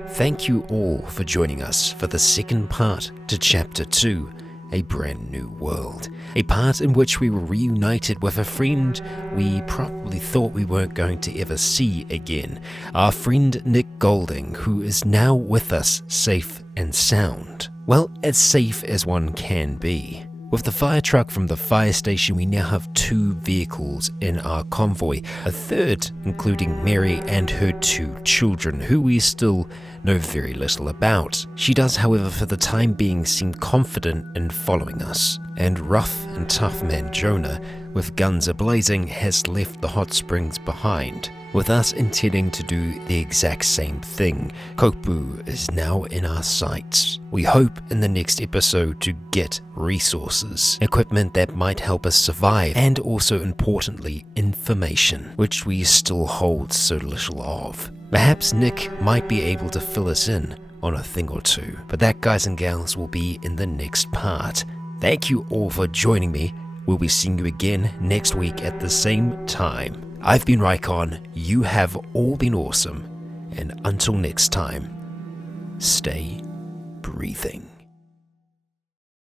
Thank you all for joining us for the second part to Chapter 2, A Brand New World. A part in which we were reunited with a friend we probably thought we weren't going to ever see again. Our friend Nick Golding, who is now with us safe and sound. Well, as safe as one can be. With the fire truck from the fire station, we now have 2 vehicles in our convoy, a third including Mary and her 2 children, who we still know very little about. She does, however, for the time being seem confident in following us, and rough and tough man Jonah, with guns ablazing, has left the hot springs behind. With us intending to do the exact same thing, Kopu is now in our sights. We hope in the next episode to get resources, equipment that might help us survive, and also importantly, information, which we still hold so little of. Perhaps Nick might be able to fill us in on a thing or two, but that, guys and gals, will be in the next part. Thank you all for joining me. We'll be seeing you again next week at the same time. I've been Rycon, you have all been awesome, and until next time, stay breathing.